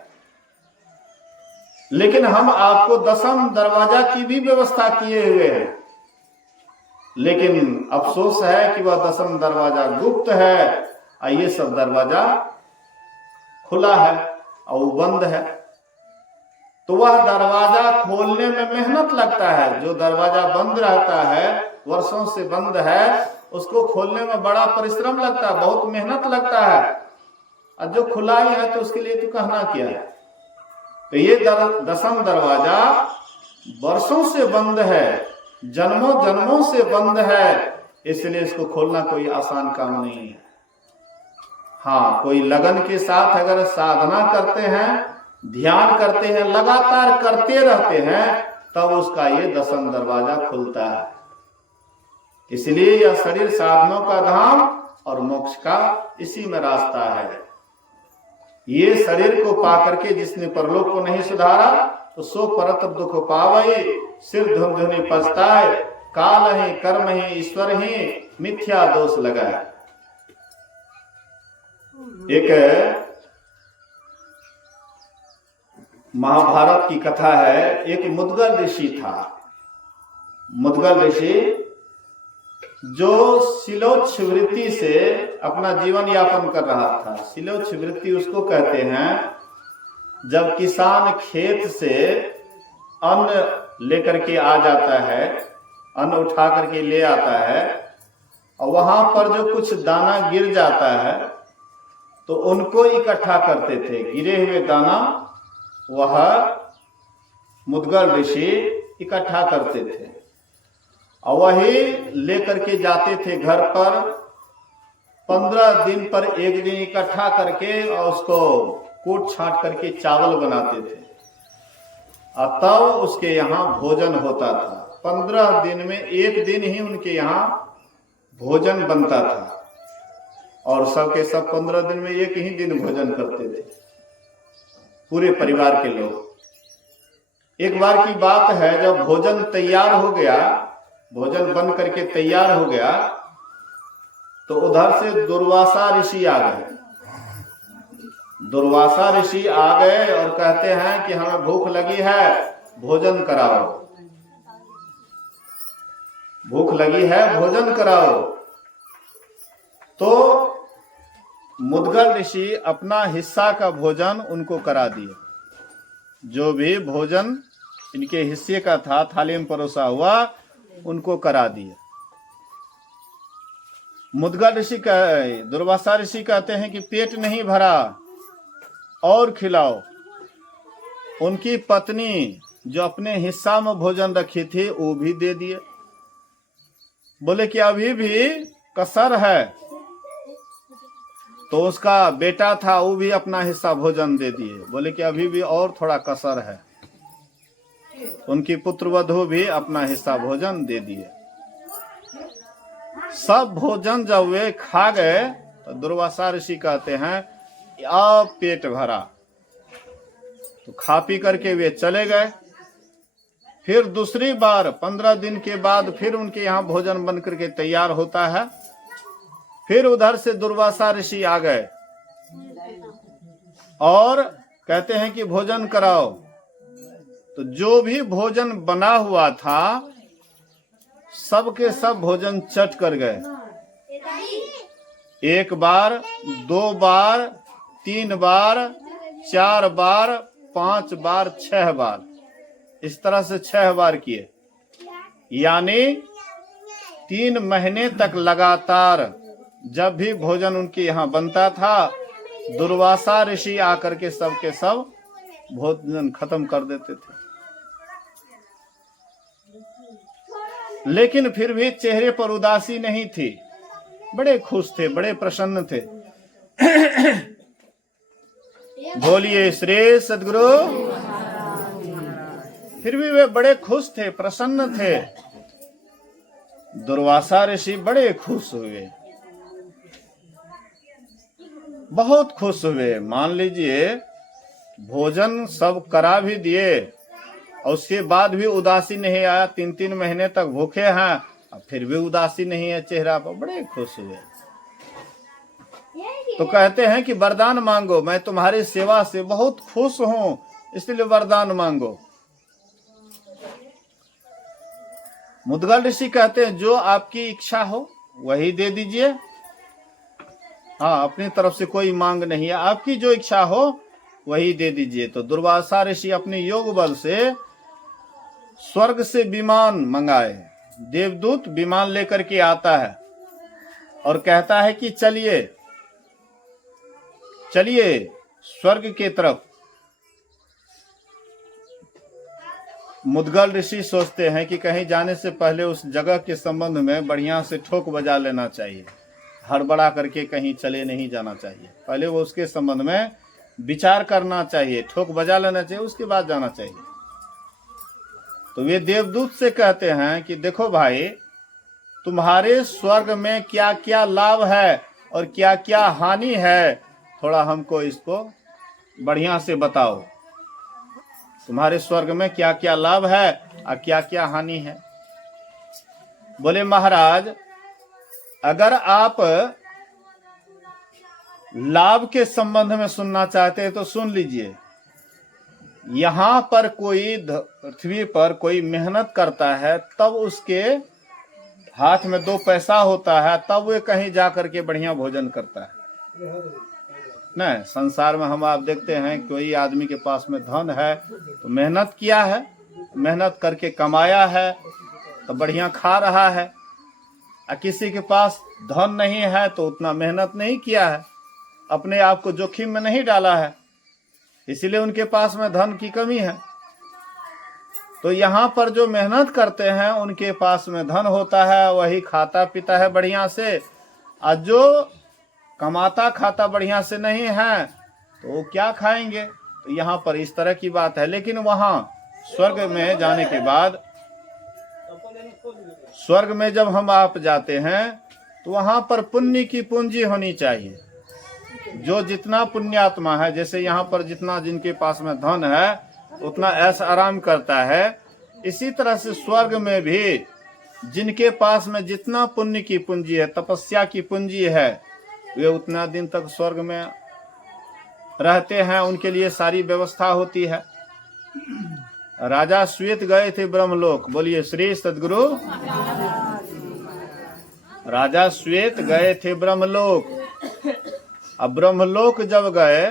लेकिन हम आपको 10वीं दरवाजा की भी व्यवस्था किए हुए हैं। लेकिन अफसोस है कि वह 10वीं दरवाजा गुप्त है और ये सब दरवाजा खुला है और बंद है। तो वह दरवाजा खोलने में मेहनत लगता है। जो दरवाजा बंद रहता है, वर्षों से बंद है, उसको खोलने में बड़ा परिश्रम लगता है, बहुत मेहनत लगता है। और जो खुला ही है तो उसके लिए तो कहना क्या है। तो ये 10वां दरवाजा वर्षों से बंद है, जन्मों जन्मों से बंद है, इसलिए इसको खोलना कोई आसान काम नहीं है। हाँ, कोई लगन के साथ अगर साधना करते हैं, ध्यान करते हैं, लगातार करते रहते हैं, तब उसका ये 10वां दरवाजा खुलता है। इसलिए यह शरीर साधनों का धाम और मोक्ष का इसी में रास्ता है। ये शरीर को पाकर के जिसने परलोक को नहीं सुधारा, तो सो परत दुख पावई, सिर धुन धुनी पछताए, काल ही कर्म ही ईश्वर ही मिथ्या दोष लगाए। एक महाभारत की कथा है। एक मुद्गल ऋषि था। मुद्गल ऋषि जो शिलोच्छ वृत्ति से अपना जीवन यापन कर रहा था। शिलोच्छ वृत्ति उसको कहते हैं जब किसान खेत से अन्न लेकर के आ जाता है, अन्न उठा करके ले आता है, और वहां पर जो कुछ दाना गिर जाता है तो उनको इकट्ठा करते थे। गिरे हुए दाना वह मुद्गल ऋषि इकट्ठा करते थे और वही लेकर के जाते थे घर पर। 15 दिन पर एक दिन इकट्ठा करके और उसको कूट छांट करके चावल बनाते थे और तब उसके यहाँ भोजन होता था। 15 दिन में एक दिन ही उनके यहाँ भोजन बनता था और सबके सब 15 दिन में एक ही दिन भोजन करते थे, पूरे परिवार के लोग। एक बार की बात है, जब भोजन तैयार हो गया, भोजन बन करके तैयार हो गया, तो उधर से दुर्वासा ऋषि आ गए। दुर्वासा ऋषि आ गए और कहते हैं कि हमें भूख लगी है, भोजन कराओ। भूख लगी है, भोजन कराओ। तो मुद्गल ऋषि अपना हिस्सा का भोजन उनको करा दिए। जो भी भोजन इनके हिस्से का था, थाली में परोसा हुआ, उनको करा दिए। मुद्गल ऋषि दुर्वासा ऋषि कहते हैं कि पेट नहीं भरा, और खिलाओ। उनकी पत्नी जो अपने हिस्सा में भोजन रखी थी वो भी दे दिए। बोले कि अभी भी कसर है। तो उसका बेटा था, वो भी अपना हिस्सा भोजन दे दिए। बोले कि अभी भी और थोड़ा कसर है। उनकी पुत्रवधू भी अपना हिस्सा भोजन दे दिए। सब भोजन जब वे खा गए तो दुर्वासा ऋषि कहते हैं अब पेट भरा। तो खा पी करके वे चले गए। फिर दूसरी बार 15 दिन के बाद फिर उनके यहाँ भोजन बन करके तैयार होता है। फिर उधर से दुर्वासा ऋषि आ गए और कहते हैं कि भोजन कराओ। तो जो भी भोजन बना हुआ था सबके सब भोजन चट कर गए। 1 बार, 2 बार, 3 बार, 4 बार, 5 बार, 6 बार, इस तरह से 6 बार किए। यानी 3 महीने तक लगातार जब भी भोजन उनके यहाँ बनता था, दुर्वासा ऋषि आकर के सब भोजन खत्म कर देते थे। लेकिन फिर भी चेहरे पर उदासी नहीं थी, बड़े खुश थे, बड़े प्रसन्न थे। बोलिए श्री सद्गुरु। फिर भी वे बड़े खुश थे, प्रसन्न थे। दुर्वासा ऋषि बड़े खुश हुए, बहुत खुश हुए। मान लीजिए भोजन सब करा भी दिए और उसके बाद भी उदासी नहीं आया। 3 महीने तक भूखे हैं, अब फिर भी उदासी नहीं है चेहरा पर, बड़े खुश हुए। तो कहते हैं कि वरदान मांगो, मैं तुम्हारी सेवा से बहुत खुश हूं, इसलिए वरदान मांगो। मुद्गल ऋषि कहते हैं जो आपकी इच्छा हो वही दे दीजिए। हाँ, अपनी तरफ से कोई मांग नहीं है, आपकी जो इच्छा हो वही दे दीजिए। तो दुर्वासा ऋषि अपने योग बल से स्वर्ग से विमान मंगाए। देवदूत विमान लेकर के आता है और कहता है कि चलिए चलिए स्वर्ग के तरफ। मुद्गल ऋषि सोचते हैं कि कहीं जाने से पहले उस जगह के संबंध में बढ़िया से ठोक बजा लेना चाहिए, हड़बड़ा करके कहीं चले नहीं जाना चाहिए। पहले वो उसके संबंध में विचार करना चाहिए, ठोक बजा लेना चाहिए, उसके बाद जाना चाहिए। तो वे देवदूत से कहते हैं कि देखो भाई, तुम्हारे स्वर्ग में क्या क्या लाभ है और क्या क्या हानि है, थोड़ा हमको इसको बढ़िया से बताओ। तुम्हारे स्वर्ग में क्या क्या लाभ है और क्या क्या हानि है। बोले महाराज, अगर आप लाभ के संबंध में सुनना चाहते हैं तो सुन लीजिए। यहां पर कोई पृथ्वी पर कोई मेहनत करता है, तब उसके हाथ में 2 पैसा होता है, तब वे कहीं जाकर के बढ़िया भोजन करता है। नहीं, संसार में हम आप देखते हैं कोई आदमी के पास में धन है तो मेहनत किया है, मेहनत करके कमाया है तो बढ़िया खा रहा है। और किसी के पास धन नहीं है तो उतना मेहनत नहीं किया है, अपने आप को जोखिम में नहीं डाला है, इसीलिए उनके पास में धन की कमी है। तो यहाँ पर जो मेहनत करते हैं उनके पास में धन होता है, वही खाता पीता है बढ़िया से। और जो कमाता खाता बढ़िया से नहीं है तो वो क्या खाएंगे। तो यहाँ पर इस तरह की बात है। लेकिन वहां स्वर्ग में जाने के बाद, स्वर्ग में जब हम आप जाते हैं तो वहां पर पुण्य की पूंजी होनी चाहिए। जो जितना पुण्यात्मा है, जैसे यहाँ पर जितना जिनके पास में धन है उतना ऐश आराम करता है, इसी तरह से स्वर्ग में भी जिनके पास में जितना पुण्य की पूंजी है, तपस्या की पूंजी है, वे उतना दिन तक स्वर्ग में रहते हैं, उनके लिए सारी व्यवस्था होती है। राजा श्वेत गए थे ब्रह्मलोक। बोलिए श्री सद्गुरु। राजा श्वेत गए थे ब्रह्मलोक। अब ब्रह्मलोक जब गए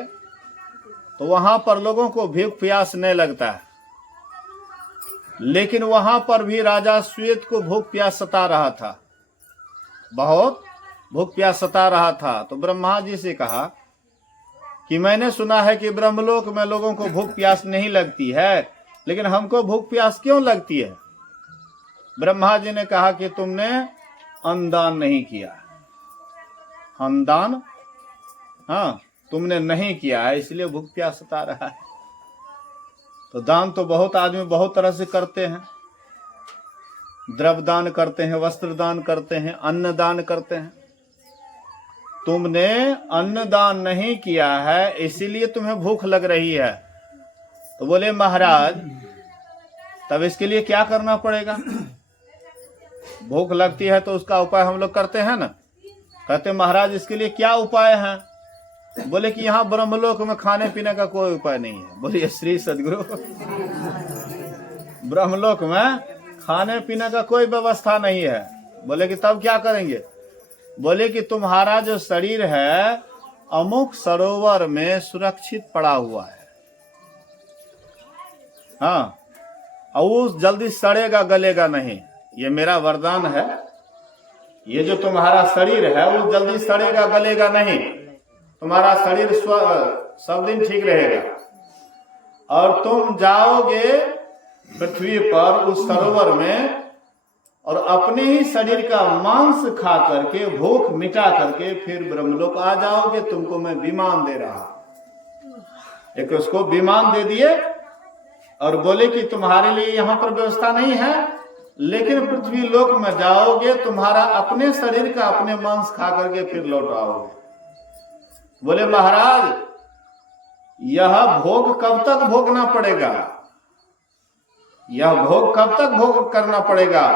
तो वहां पर लोगों को भूख प्यास नहीं लगता है, लेकिन वहां पर भी राजा श्वेत को भूख प्यास सता रहा था, बहुत भूख प्यास सता रहा था। तो ब्रह्मा जी से कहा कि मैंने सुना है कि ब्रह्मलोक में लोगों को भूख प्यास नहीं लगती है, लेकिन हमको भूख प्यास क्यों लगती है। ब्रह्मा जी ने कहा कि तुमने अन्नदान नहीं किया, अन्नदान हाँ तुमने नहीं किया है, इसलिए भूख प्यास सता रहा है। तो दान तो बहुत आदमी बहुत तरह से करते हैं, द्रव्य दान करते हैं, वस्त्र दान करते हैं, अन्न दान करते हैं। तुमने अन्न दान नहीं किया है, इसीलिए तुम्हें भूख लग रही है। तो बोले महाराज, तब इसके लिए क्या करना पड़ेगा। भूख लगती है तो उसका उपाय हम लोग करते हैं ना। कहते महाराज इसके लिए क्या उपाय है। बोले कि यहाँ ब्रह्मलोक में खाने पीने का कोई उपाय नहीं है। बोलिए श्री सद्गुरु। ब्रह्मलोक में खाने पीने का कोई व्यवस्था नहीं है। बोले कि तब क्या करेंगे। बोले कि तुम्हारा जो शरीर है अमुक सरोवर में सुरक्षित पड़ा हुआ है, हाँ, और वो जल्दी सड़ेगा गलेगा नहीं, ये मेरा वरदान है। ये जो तुम्हारा शरीर है वो जल्दी सड़ेगा गलेगा नहीं, तुम्हारा शरीर सब दिन ठीक रहेगा। और तुम जाओगे पृथ्वी पर उस सरोवर में और अपने ही शरीर का मांस खा करके भूख मिटा करके फिर ब्रह्मलोक आ जाओगे। तुमको मैं विमान दे रहा, एक उसको विमान दे दिए और बोले कि तुम्हारे लिए यहाँ पर व्यवस्था नहीं है, लेकिन पृथ्वी लोक में जाओगे तुम्हारा अपने शरीर का अपने मांस खा करके फिर लौट आओगे। बोले महाराज यह भोग कब तक भोगना पड़ेगा, यह भोग कब तक भोग करना पड़ेगा?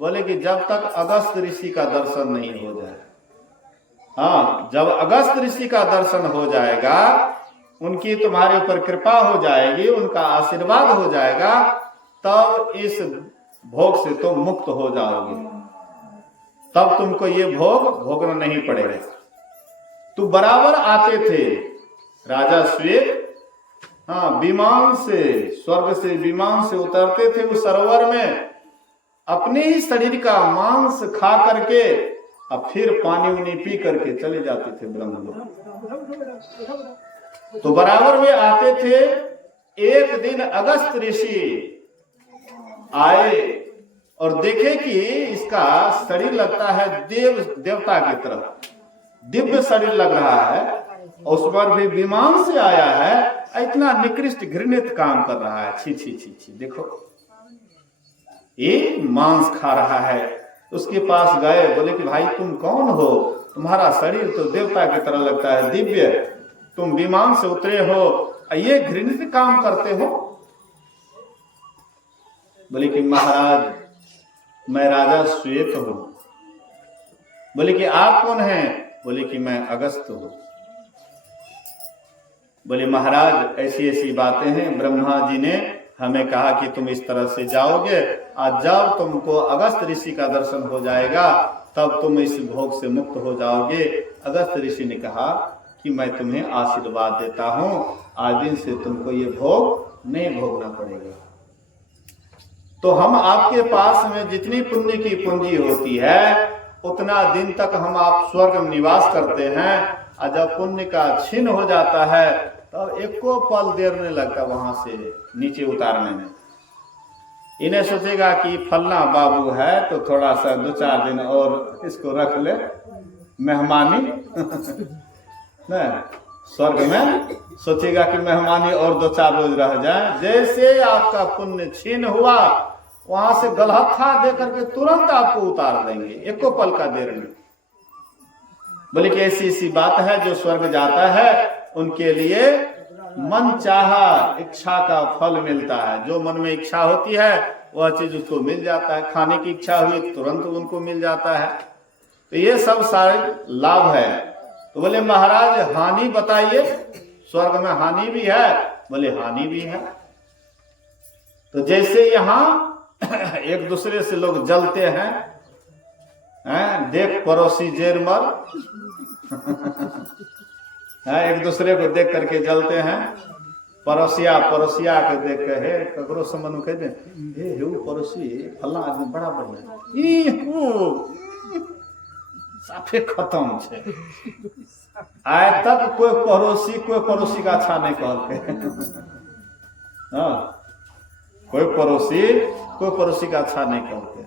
बोले कि जब तक अगस्त ऋषि का दर्शन नहीं हो जाए। हाँ, जब अगस्त ऋषि का दर्शन हो जाएगा, उनकी तुम्हारे ऊपर कृपा हो जाएगी, उनका आशीर्वाद हो जाएगा, तब इस भोग से तुम मुक्त हो जाओगे, तब तुमको ये भोग भोगना नहीं पड़ेगा। तो बराबर आते थे राजा श्वेत, हाँ, विमान से, स्वर्ग से विमान से उतरते थे उस सरोवर में, अपने ही शरीर का मांस खा करके अब फिर पानी उनी पी करके चले जाते थे ब्रह्मलोक। तो बराबर वे आते थे। एक दिन अगस्त ऋषि आए और देखे कि इसका शरीर लगता है देवता की तरफ, दिव्य शरीर लग रहा है, उस पर भी विमान से आया है, इतना निकृष्ट घृणित काम कर रहा है, छी छी छी छी, देखो ये मांस खा रहा है। उसके पास गए, बोले कि भाई तुम कौन हो, तुम्हारा शरीर तो देवता की तरह लगता है, दिव्य, तुम विमान से उतरे हो, ये घृणित काम करते हो। बोले कि महाराज मैं राजा श्वेत हूं। बोले कि आप कौन हैं? बोले कि मैं अगस्त हूं। बोले महाराज ऐसी ऐसी बातें हैं, ब्रह्मा जी ने हमें कहा कि तुम इस तरह से जाओगे, आज जब तुमको अगस्त ऋषि का दर्शन हो जाएगा तब तुम इस भोग से मुक्त हो जाओगे। अगस्त ऋषि ने कहा कि मैं तुम्हें आशीर्वाद देता हूं, आज दिन से तुमको ये भोग नहीं भोगना पड़ेगा। तो हम आपके पास में जितनी पुण्य की पूंजी होती है उतना दिन तक हम आप स्वर्ग में निवास करते हैं, और जब पुण्य का छीन हो जाता है तब एको पल देर नहीं लगता वहां से नीचे उतारने में। इन्हें सोचेगा कि फलना बाबू है तो थोड़ा सा 2-4 दिन और इसको रख ले मेहमानी नहीं, स्वर्ग में सोचेगा कि मेहमानी और 2-4 रोज रह जाए। जैसे आपका पुण्य छीन हुआ वहां से गलहत्था दे करके तुरंत आपको उतार देंगे, एको पल का देर नहीं। बोले कि ऐसी ऐसी बात है, जो स्वर्ग जाता है उनके लिए मन चाहा इच्छा का फल मिलता है। जो मन में इच्छा होती है वह चीज उसको मिल जाता है, खाने की इच्छा हुई तुरंत उनको मिल जाता है। तो ये सब सारे लाभ है। तो बोले महाराज हानि बताइए, स्वर्ग में हानि भी है? बोले हानि भी है। तो जैसे यहाँ एक दूसरे से लोग जलते हैं, देख पड़ोसी जेर मर एक दूसरे को देख करके जलते हैं। पड़ोसिया के देख के हे ककरो संबंध कह दे, हे पड़ोसी फला आदमी बड़ा बढ़िया, साफे खत्म छे। आय तक कोई पड़ोसी का अच्छा नहीं कहते। हाँ, कोई पड़ोसी का अच्छा नहीं कहते।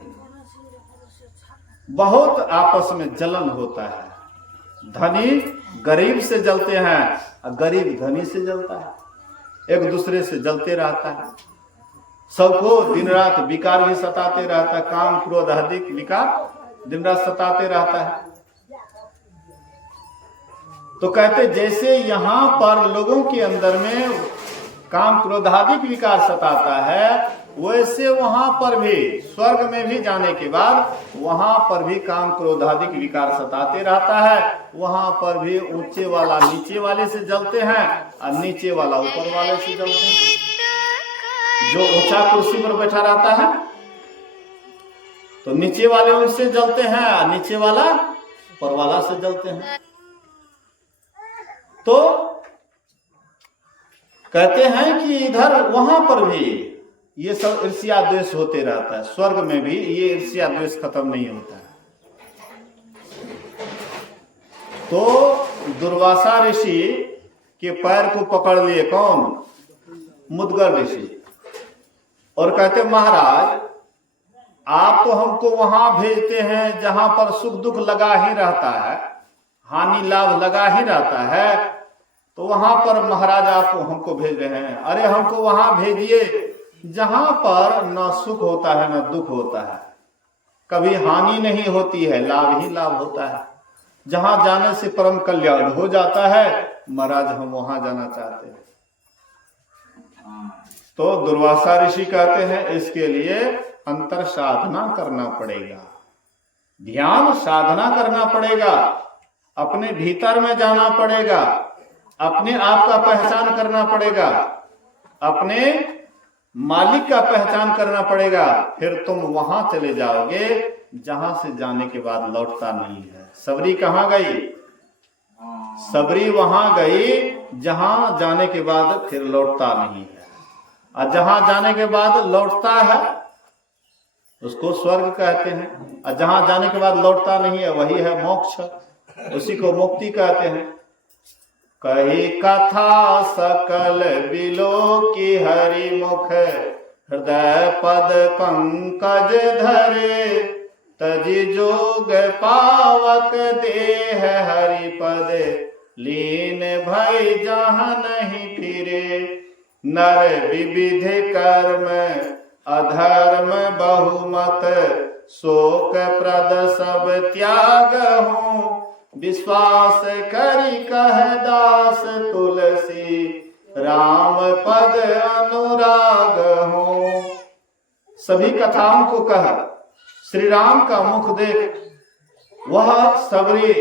बहुत आपस में जलन होता है, धनी गरीब से जलते हैं और गरीब धनी से जलता है, एक दूसरे से जलते रहता है। सबको दिन रात विकार भी सताते रहता है, काम क्रोध आदि विकार दिन रात सताते रहता है। तो कहते जैसे यहाँ पर लोगों के अंदर में काम क्रोधादिक विकार सताता है, वैसे वहां पर भी स्वर्ग में भी जाने के बाद वहां पर भी काम क्रोधादिक विकार सताते रहता है। वहां पर भी ऊंचे वाला नीचे वाले से जलते हैं और नीचे वाला ऊपर वाले से जलते हैं। जो ऊंचा कुर्सी पर बैठा रहता है तो नीचे वाले उनसे जलते हैं और नीचे वाला ऊपर वाला से जलते हैं। तो कहते हैं कि इधर वहां पर भी ये सब ईर्ष्या द्वेष होते रहता है, स्वर्ग में भी ये ईर्ष्या द्वेष खत्म नहीं होता है। तो दुर्वासा ऋषि के पैर को पकड़ लिए कौन? मुद्गल ऋषि, और कहते महाराज आप तो हमको वहां भेजते हैं जहां पर सुख दुख लगा ही रहता है, हानि लाभ लगा ही रहता है, तो वहां पर महाराज आप हमको भेज रहे हैं। अरे हमको वहां भेजिए जहां पर न सुख होता है न दुख होता है, कभी हानि नहीं होती है, लाभ ही लाभ होता है, जहां जाने से परम कल्याण हो जाता है। महाराज हम वहां जाना चाहते हैं। तो दुर्वासा ऋषि कहते हैं इसके लिए अंतर साधना करना पड़ेगा, ध्यान साधना करना पड़ेगा, अपने भीतर में जाना पड़ेगा, अपने आप का पहचान करना पड़ेगा, अपने मालिक का पहचान करना पड़ेगा, फिर तुम वहां चले जाओगे जहां से जाने के बाद लौटता नहीं है। सबरी कहां गई? सबरी वहां गई जहां जाने के बाद फिर लौटता नहीं है, और जहां जाने के बाद लौटता है उसको स्वर्ग कहते हैं, और जहां जाने के बाद लौटता नहीं है वही है मोक्ष, उसी को मुक्ति कहते हैं। कही कथा सकल बिलो की हरि मुख, हृदय पद पंकज धरे, तजि जोग पावक देह हरि पद, लीन भय जहाँ नहीं फिरे। नर विविध कर्म अधर्म बहुमत, शोक प्रद सब त्याग हूँ, विश्वास करी कह दास तुलसी, राम पद अनुराग हूँ। सभी कथाओं को कह, श्री राम का मुख देख। वह सबरी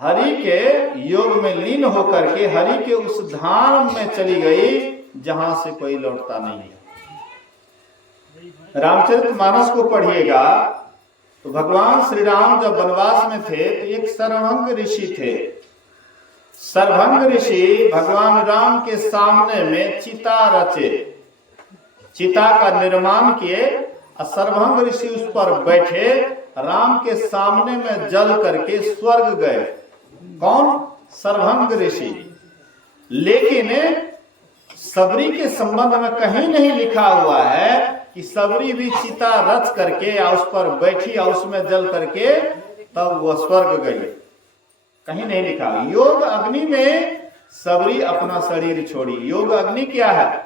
हरि के योग में लीन होकर के हरि के उस धाम में चली गई जहां से कोई लौटता नहीं है। रामचरितमानस को पढ़िएगा तो भगवान श्री राम जब वनवास में थे तो एक सर्वभंग ऋषि थे। सर्वभंग ऋषि भगवान राम के सामने में चिता रचे, चिता का निर्माण किए, और सर्वभंग ऋषि उस पर बैठे, राम के सामने में जल करके स्वर्ग गए। कौन? सर्वभंग ऋषि। लेकिन सबरी के संबंध में कहीं नहीं लिखा हुआ है कि सबरी भी चिता रच करके या उस पर बैठी या उसमें जल करके तब वह स्वर्ग गई, कहीं नहीं लिखा। योग अग्नि में सबरी अपना शरीर छोड़ी। योग अग्नि क्या है?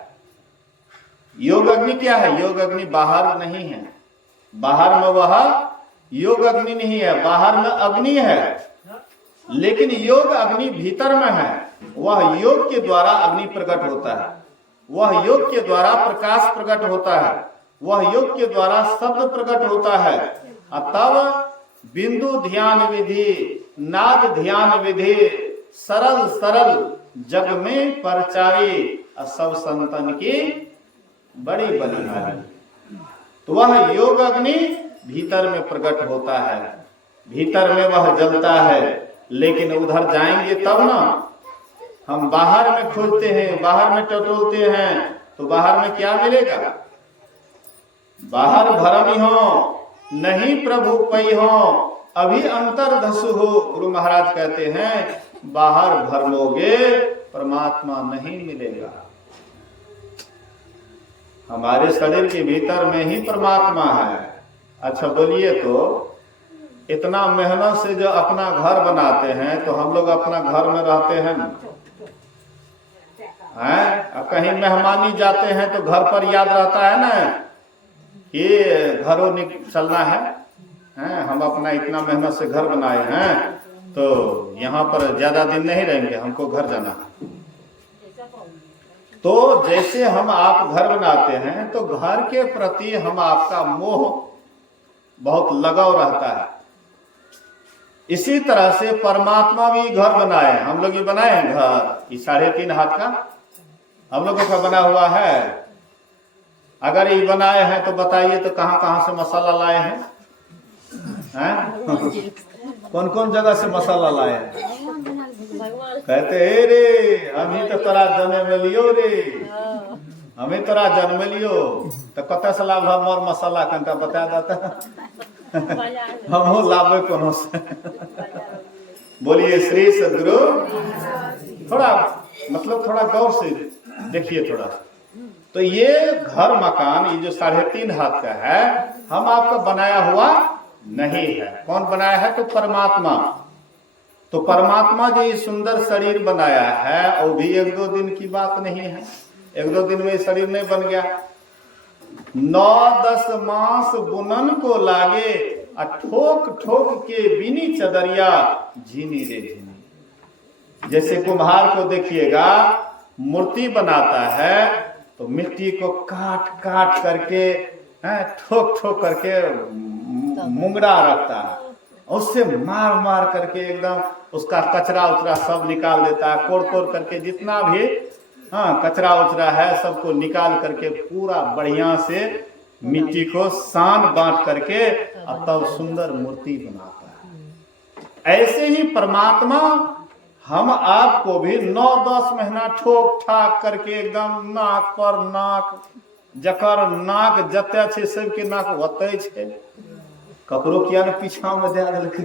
योग अग्नि क्या है? योग अग्नि बाहर नहीं है, बाहर में वह योग अग्नि नहीं है, बाहर में अग्नि है, लेकिन योग अग्नि भीतर में है। वह योग के द्वारा अग्नि प्रकट होता है, वह योग के द्वारा प्रकाश प्रकट होता है, वह योग के द्वारा शब्द प्रकट होता है। तब बिंदु ध्यान विधि, नाद ध्यान विधि, सरल सरल जग में परचारी, सब संतन की बड़ी बलिहारी। तो वह योग अग्नि भीतर में प्रकट होता है, भीतर में वह जलता है। लेकिन उधर जाएंगे तब ना। हम बाहर में खोजते हैं, बाहर में टटोलते हैं, तो बाहर में क्या मिलेगा? बाहर भरमी हो नहीं प्रभु पई हो, अभी अंतर धसु हो। गुरु महाराज कहते हैं बाहर भरमोगे परमात्मा नहीं मिलेगा। हमारे शरीर के भीतर में ही परमात्मा है। अच्छा बोलिए, तो इतना मेहनत से जो अपना घर बनाते हैं, तो हम लोग अपना घर में रहते हैं अब कहीं मेहमानी जाते हैं तो घर पर याद रहता है ना कि घरों चलना है, हम अपना इतना मेहनत से घर बनाए हैं, तो यहाँ पर ज्यादा दिन नहीं रहेंगे, हमको घर जाना है। तो जैसे हम आप घर बनाते हैं तो घर के प्रति हम आपका मोह बहुत लगाव रहता है। इसी तरह से परमात्मा भी घर बनाए। हम लोग ये बनाए हैं घर, ये 3.5 हाथ का हम लोगों का बना हुआ है। अगर ये बनाए हैं तो बताइए तो कहाँ कहाँ से मसाला लाए हैं? कौन कौन जगह से मसाला लाए हैं? कहते हे रे हमें तो तोरा जन्म लियो रे, हमें तोरा जन्म लियो, तो कत से लाभ और मसाला कंटा बता देता हम लाभे कोनो से। बोलिए श्री सदगुरु। थोड़ा मतलब थोड़ा गौर से देखिए थोड़ा। तो ये घर मकान ये जो 3.5 हाथ का है हम आपका बनाया हुआ नहीं है। कौन बनाया है? तो परमात्मा। तो परमात्मा जो ये सुंदर शरीर बनाया है वो भी 1-2 दिन की बात नहीं है। 1-2 दिन में शरीर नहीं बन गया। 9-10 मास बुनन को लागे ठोक ठोक के बिनी चदरिया झीनी रे झीनी। जैसे कुम्हार को देखिएगा मूर्ति बनाता है तो मिट्टी को काट काट करके ठोक ठोक करके मुंगड़ा रखता है, उससे मार मार करके एकदम उसका कचरा उचरा सब निकाल देता है। कोड़ कोड़ करके जितना भी कचरा उचरा है सबको निकाल करके पूरा बढ़िया से मिट्टी को सान बांट करके और तब सुंदर मूर्ति बनाता है। ऐसे ही परमात्मा हम आपको भी 9-10 महीना ठोक ठाक करके एकदम नाक पर नाक जकर नाक जते छे सबके नाक ओते छे। ककरो किया ने पीछा में दे देलकै।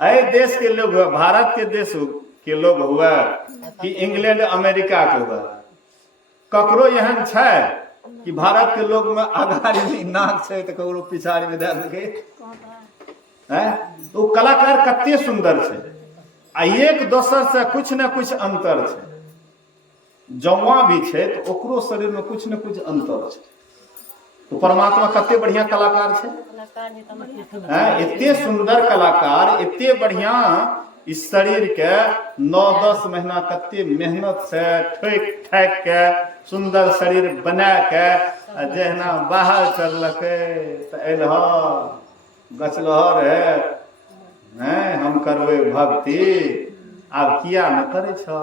ऐ देश के लोग हुआ, भारत के देश के लोग हुआ कि इंग्लैंड अमेरिका के हुआ, ककरो एहन छै कि भारत के लोग में अगाड़ी नाक छै तो ककरो पिछाड़ी में दे देलकै। तो कलाकार कते सुंदर छै आ एक दोसर से कुछ न कुछ अंतर छै। जौवा भी छै तो ओकरो शरीर में कुछ न कुछ अंतर छै। तो परमात्मा कते बढ़िया कलाकार छै, इतने सुंदर कलाकार, इतने बढ़िया इस शरीर के 9-10 महीना कते मेहनत से ठोक ठाक के सुंदर शरीर बना के जहना बाहर करलकै तो एलह गचलहर है हम करबै भक्ति, आब किया न करे छो,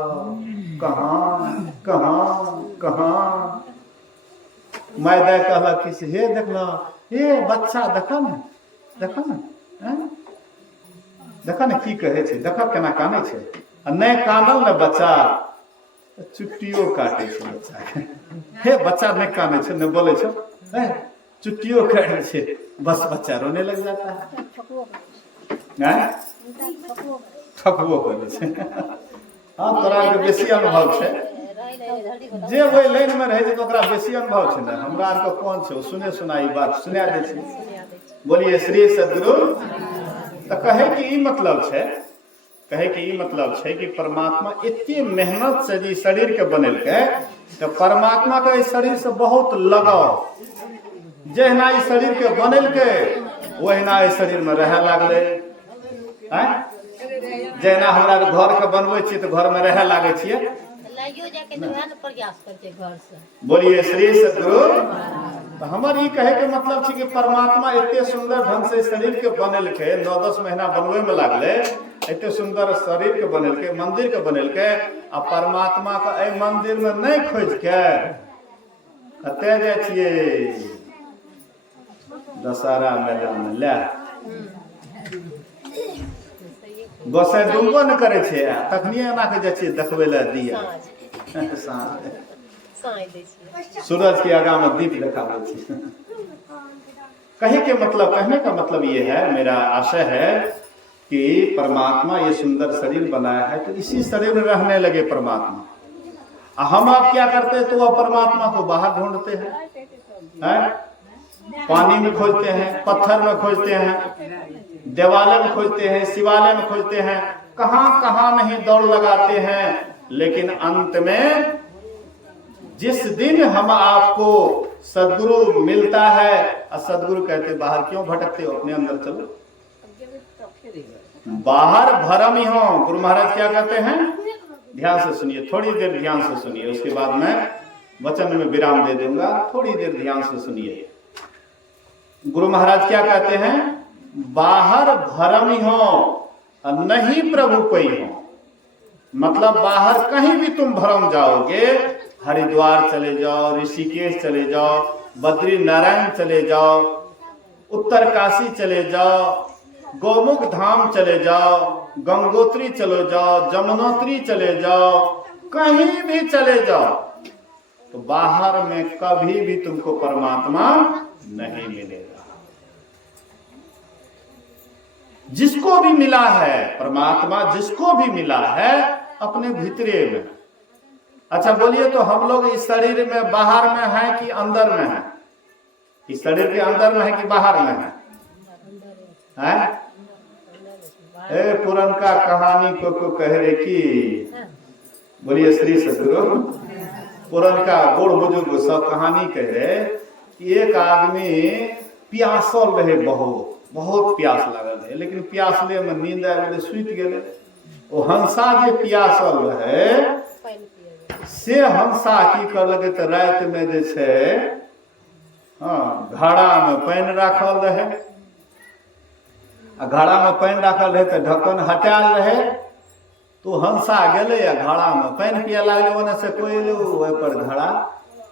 कहाँ कहाँ कहाँ। माय दाय कहलक कि से हे देखल हे बच्चा देखा न देखा न देखा न की कहे छै, देखा केना कानै छै। आ नहीं कानल न बच्चा चुट्टियो काटे छै बच्चा। हे बच्चा नहीं काने छै नहीं बोले छै चुट्टियो काटे छै, बस बच्चा रोने लग जाता है। ठकबो करे छै। हाँ तोरा के बेसी अनुभव छै, जे वही लाइन में रहे छै तो ओकरा बेसी अनुभव छै ना। हमरा आर के कौन छै सुने सुनाई बात सुना दे छै। बोलिए श्री सदगुरु। तो कहे कि ई मतलब छै, कहे कि ई मतलब छै कि परमात्मा इतनी मेहनत से जी शरीर के बनेलकै तो परमात्मा का इस शरीर से बहुत लगाव। जहिना इस शरीर के बनेलकै वहिना इस शरीर में रहे लागले। जहिना हमरा घर के बनबै छियै तो घर में रहे लागे छियै। बोलिए श्री सदगुरु। तो हमार ई कहे के मतलब छै कि परमात्मा इतने सुंदर ढंग से शरीर के बनेलकै, 9-10 महीना बनवे में लागले, इतने सुंदर शरीर के बनेलकै, मंदिर के बनेलकै। आ परमात्मा का ए मंदिर में नहीं खोज के कते जाय छियै दशहरा मेला में ले गोसाई डूबो न करे छै, तखनिए एना के जाइ छियै देखबै ले दिया सूरज के आगा में दीप दिखावे छी। कहे के मतलब, कहने का मतलब ये है, मेरा आशय है कि परमात्मा ये सुंदर शरीर बनाया है तो इसी शरीर में रहने लगे परमात्मा। हम आप क्या करते हैं तो वह परमात्मा को बाहर ढूंढते हैं, पानी में खोजते हैं, पत्थर में खोजते हैं, देवालय में खोजते हैं, शिवालय में खोजते हैं, कहां कहां नहीं दौड़ लगाते हैं। लेकिन अंत में जिस दिन हम आपको सदगुरु मिलता है और सदगुरु कहते बाहर क्यों भटकते हो, अपने अंदर चलो। बाहर भरम ही हो। गुरु महाराज क्या कहते हैं, ध्यान से सुनिए, थोड़ी देर ध्यान से सुनिए, उसके बाद मैं वचन में विराम दे दूंगा, थोड़ी देर ध्यान से सुनिए। गुरु महाराज क्या कहते हैं, बाहर भरम ही हो और नहीं प्रभु पई हो। मतलब बाहर कहीं भी तुम भरम जाओगे, हरिद्वार चले जाओ, ऋषिकेश चले जाओ, बद्री नारायण चले जाओ, उत्तर काशी चले जाओ, गौमुख धाम चले जाओ, गंगोत्री चले जाओ, जमुनोत्री चले जाओ, कहीं भी चले जाओ तो बाहर में कभी भी तुमको परमात्मा नहीं मिलेगा। जिसको भी मिला है परमात्मा, जिसको भी मिला है अपने भीतरे में। अच्छा बोलिए, तो हम लोग इस शरीर में बाहर में है कि अंदर में है? इस शरीर के अंदर में है कि बाहर में है? ए पुरनका कहानी को कह रहे कि बोलिए श्री सदगुरु, पुरनका बूढ़ बुजुर्ग सब कहानी कह रहे कि एक आदमी प्यासल रहे, बहुत प्यास लागल रहे, लेकिन प्यासले में नींद आ गए, सुत गए। वो हंसा जे प्यासल रहे से हंसा की करलकै तो रात में जे छै घड़ा में पानी राखल रहे, आ घड़ा में पानी राखल रहे तो ढक्कन हटाल रहे, तो हंसा गेले या घड़ा में पानी पिया लागले, ओने से कोई पर घड़ा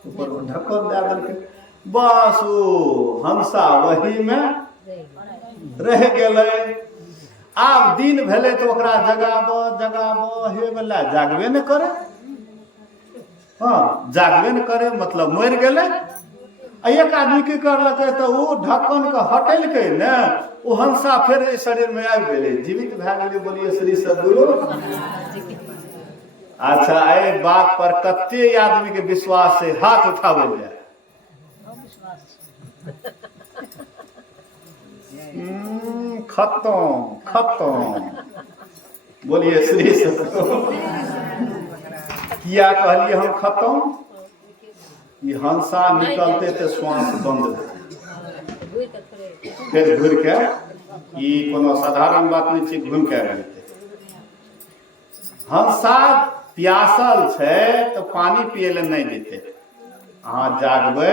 ऊपर ढक्कन दे देलकै, बस वो हंसा वही में रह गेले। आब दिन भेले तो ओकरा जगाबो हे वाला जागबे न करे, हाँ जागबे न करे, मतलब मर गेले। एक आदमी की करलकै तो वो ढक्कन के हटेलकै ने, वो हंसा फिर शरीर में आबि गेलै, जीवित भए गेलै। बोलिए श्री सदगुरु। अच्छा, एहि बात पर कते आदमी के विश्वास से हाथ उठावल जाए? खत्म। बोलिए श्री सदगुरु। किया कहलिए हम खत्म? ये हंसा निकलते तो श्वास बंद, फिर घूर के, ये कोनो साधारण बात नहीं छै, घूम के रहते। हंसा प्यासल छै तो पानी पिए ले नहीं देते, अहाँ जागबे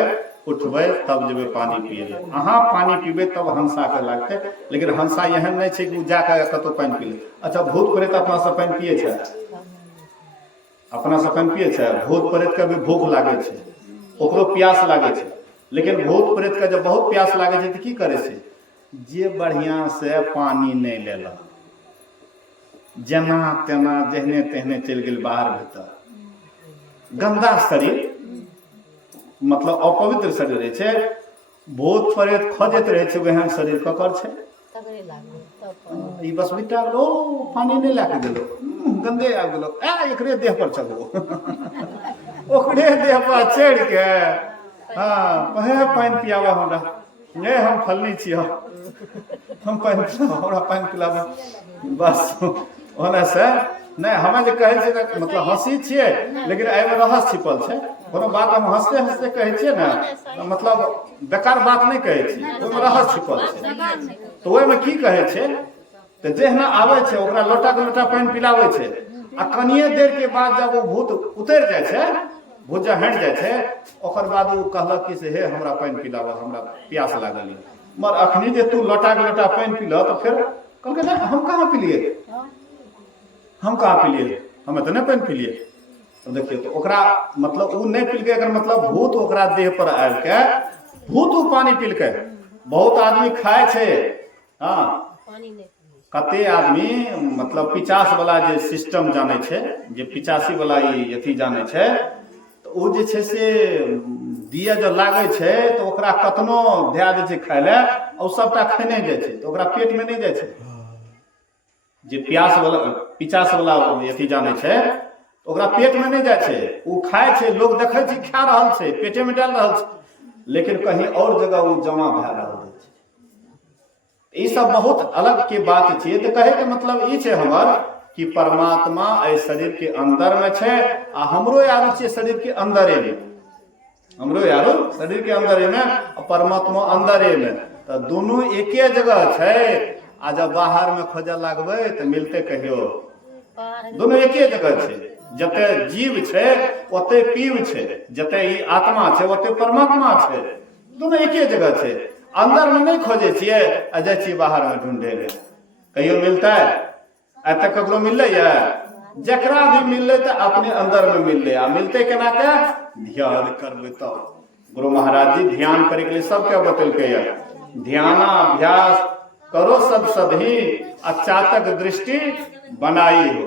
उठबे तब जेबे पानी पिए ले, अहाँ पानी पीबे तब हंसा के लागते। लेकिन हंसा एहन नहीं छै कि जाके कतौ पानी पी ले। अच्छा, भूत प्रेत अपना सब पानी पिए छै, अपना सब पानी पिए छै। भूत प्रेत के भी भूख लागे छै, ओकरो प्यास लागे छै, लेकिन भूत प्रेत के जब बहुत प्यास लागे छै तो की करे छै? जे बढ़िया से पानी नहीं लेलक, जना तेना जहने तहने चल गेल बाहर भीतर, गंदा शरीर, मतलब अपवित्र शरीर रहे छै। भूत प्रेत खोजैत रहे छै वहन शरीर ककर छै, ई बस बिटा लो पानी नहीं लाके देलो, गंदे आ गेलो, एकरे देह पर चढ़ो ओकरे देह पर चढ़ के हाँ पानी पियावा हमरा, नहीं हम फलनी छी, हम पानी हमरा पानी पिलावा, बस होने से नहीं। हमें जो कहे छै मतलब हंसी छिए, लेकिन एहिमे रहस्य छिपल छै। कोनो बात हम हंसते हंसते कहे छिए ना, मतलब बेकार बात नहीं कहे छी, ओहिमे रहस्य छिपल छै। तो ओहिमे की कहे छै, तो जेहना आवे छै ओकरा लोटा के लोटा पानी पिलावे छै, आ कनिए देर के बाद जब वो भूत उतर जाए छै, भूत जब हट जाए छै, ओकर बाद वो कहलक कि से हे हमरा पानी पिलावा, हमरा प्यास लागल। मगर अखनी जे तू लोटा के लोटा पानी पिला तो फिर कहलकै ना हम कहाँ पिलिए, हम कहाँ पिलिए, हमें तो नहीं पानी पिलिए। तो देखिए, तो ओकरा मतलब वो नहीं पिलके, अगर मतलब भूत ओकरा देह पर आबि के भूत वो पानी पिलके। बहुत आदमी खाए छे, हाँ कते आदमी मतलब 50 वाला जे सिस्टम जाने छे, जे 85 वाला अथी जाने छे, तो वो जे छे से दिया जो लागे छे तो ओकरा कतनो दे दे छे खाय ले, और सबटा खेने जाए छे, तो ओकरा पेट में नहीं जाए छे। जे 50 वाला अथी जाने छे, ओकरा पेट में नहीं जाए छे, वो खाए छे, लोग देखे छे खा रहल छे, पेटे में डाल रहल छे, लेकिन कहीं और जगह वो जमा भए रहल छे। ई सब बहुत अलग के बात छे। तो कहे के मतलब ई छे हमर कि परमात्मा ए शरीर के अंदर में छे, आ हमरो यारो छे शरीर के अंदरे में, हमरो यारो शरीर के अंदरे में, और परमात्मा अंदरे में, तो दोनों एके जगह छे। आ जब बाहर में खोजे लगबे तो मिलते कहियो, दोनों एके जगह छे। जते जीव छे ओते पीव छे, जते ई आत्मा छे ओते परमात्मा छे, दोनों एके जगह छे। अंदर में नहीं खोजे छिए, आ जाए छी बाहर में ढूंढे ले, कहियो मिलता है? आज तक ककरो मिलले या? जकरा भी मिलले तो अपने अंदर में मिलले, आ मिलते केना के? ध्यान करबे तो। गुरु महाराज जी ध्यान करे के लिए सब क्या बतलके या? ध्यानाभ्यास करो सब सभी, अचातक दृष्टि बनाई हो,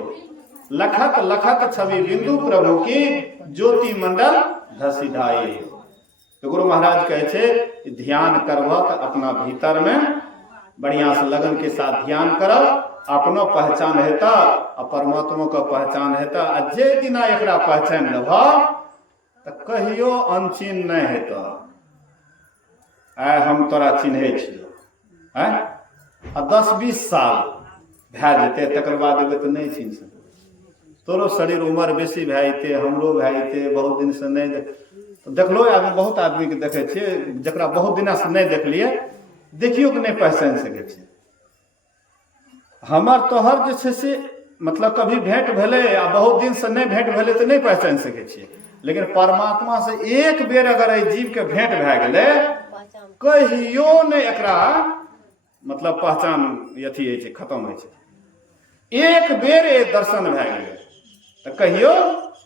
लखत लखत छवि बिंदु प्रभु की, ज्योति मंडल धसी ढाई हो। तो गुरु महाराज कहे छे ध्यान करब तो अपना भीतर में बढ़िया से लगन के साथ ध्यान करब, अपनो पहचान हेता आ परमात्मा का पहचान हेता। आ जे दिना एकरा पहचान लेब तो कहियो अनचिन नहीं हेता। आय हम तोरा चिन्हे छियो, आ 10-20 साल भए जेतै तकर बाद एबै तो नहीं चिन्ह सकबै। तोरो शरीर उम्र बेसी भए जेतै, हमरो भए जेतै, बहुत दिन से नहीं देखलो आदमी, बहुत आदमी के देखे छियै जकरा बहुत दिन से नहीं देखलिए, देखियो कि नहीं पहचान सकै छै। हमर तोहर जे छै से मतलब कभी भेंट भेलै आ बहुत दिन से नहीं भेंट भेलै तो नहीं पहचान सकै छियै। लेकिन परमात्मा से एक बेर अगर एहि जीव के भेंट भए गेलै, कहियो नहीं एकरा मतलब पहचान अथी होइ छै, खत्म होइ छै। एक बेर दर्शन भए गेलै तो कहियो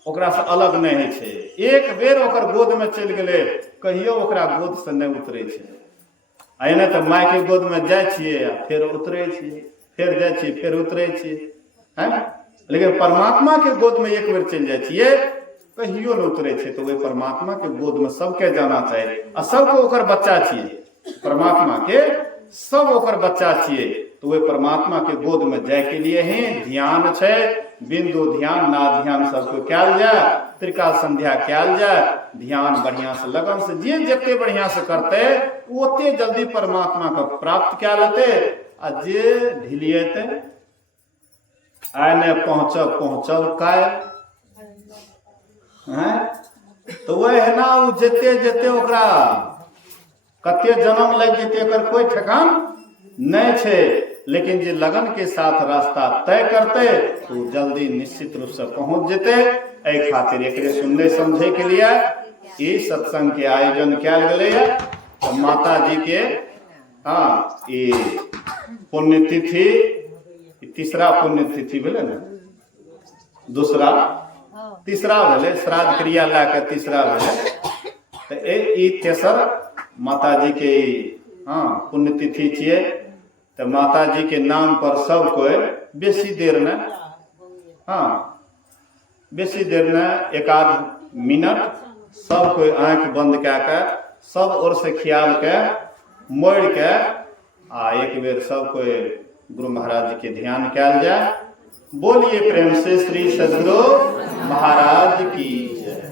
ओकरा से अलग नहीं होइ छै। एक बेर ओकर गोद में चलि गेलै, कहियो ओकरा गोद से नहीं उतरै छै। एने तो माय के गोद में जाइ छियै आ फेर उतरै छियै, फेर जाइ छियै फेर उतरै छियै, है। लेकिन परमात्मा के गोद में एक बेर चलि जाइ छियै, कहियो नहीं उतरै छै। तो वही परमात्मा के गोद में सबके जाना चाहिए आ सबको ओकर बच्चा छियै। परमात्मा के सब ओकर बच्चा छियै, तो वे परमात्मा के गोद में जाए के लिए ही ध्यान छै। बिंदु ध्यान नाद ध्यान सबको कैल जाए, त्रिकाल संध्या कैल जाए, ध्यान बढ़िया से लगन से जे जते बढ़िया से करते ओते जल्दी परमात्मा का प्राप्त कै लेते। आ जे ढिलियते आय ने पहुंचब काय हैं, तो वह है ना वो जते जते ओकरा कते जन्म लग जेते एकर कोई ठेकान नहीं छे। लेकिन जे लगन के साथ रास्ता तय करते तो जल्दी निश्चित रूप से पहुंच जेते। एहि खातिर एकरे सुनने समझे के लिए ई सत्संग के आयोजन कैल गेलै है। तो माता जी के हाँ ई पुण्यतिथि, तीसरा पुण्यतिथि भेलै ने, दूसरा तीसरा भेलै, श्राद्ध क्रिया ला के तीसरा भेलै। तो ई तेसर माता जी के हाँ पुण्यतिथि छियै। तो माता जी के नाम पर सब कोई बेसी देर न, हाँ बेसी देर न, एक आध मिनट सब कोई आंख बंद कए के सब ओर से ख्याल के मोड़ के आ एक बेर सब कोई गुरु महाराज जी के ध्यान कैल जाए। बोलिए प्रेम से श्री सद्गुरु महाराज की जय।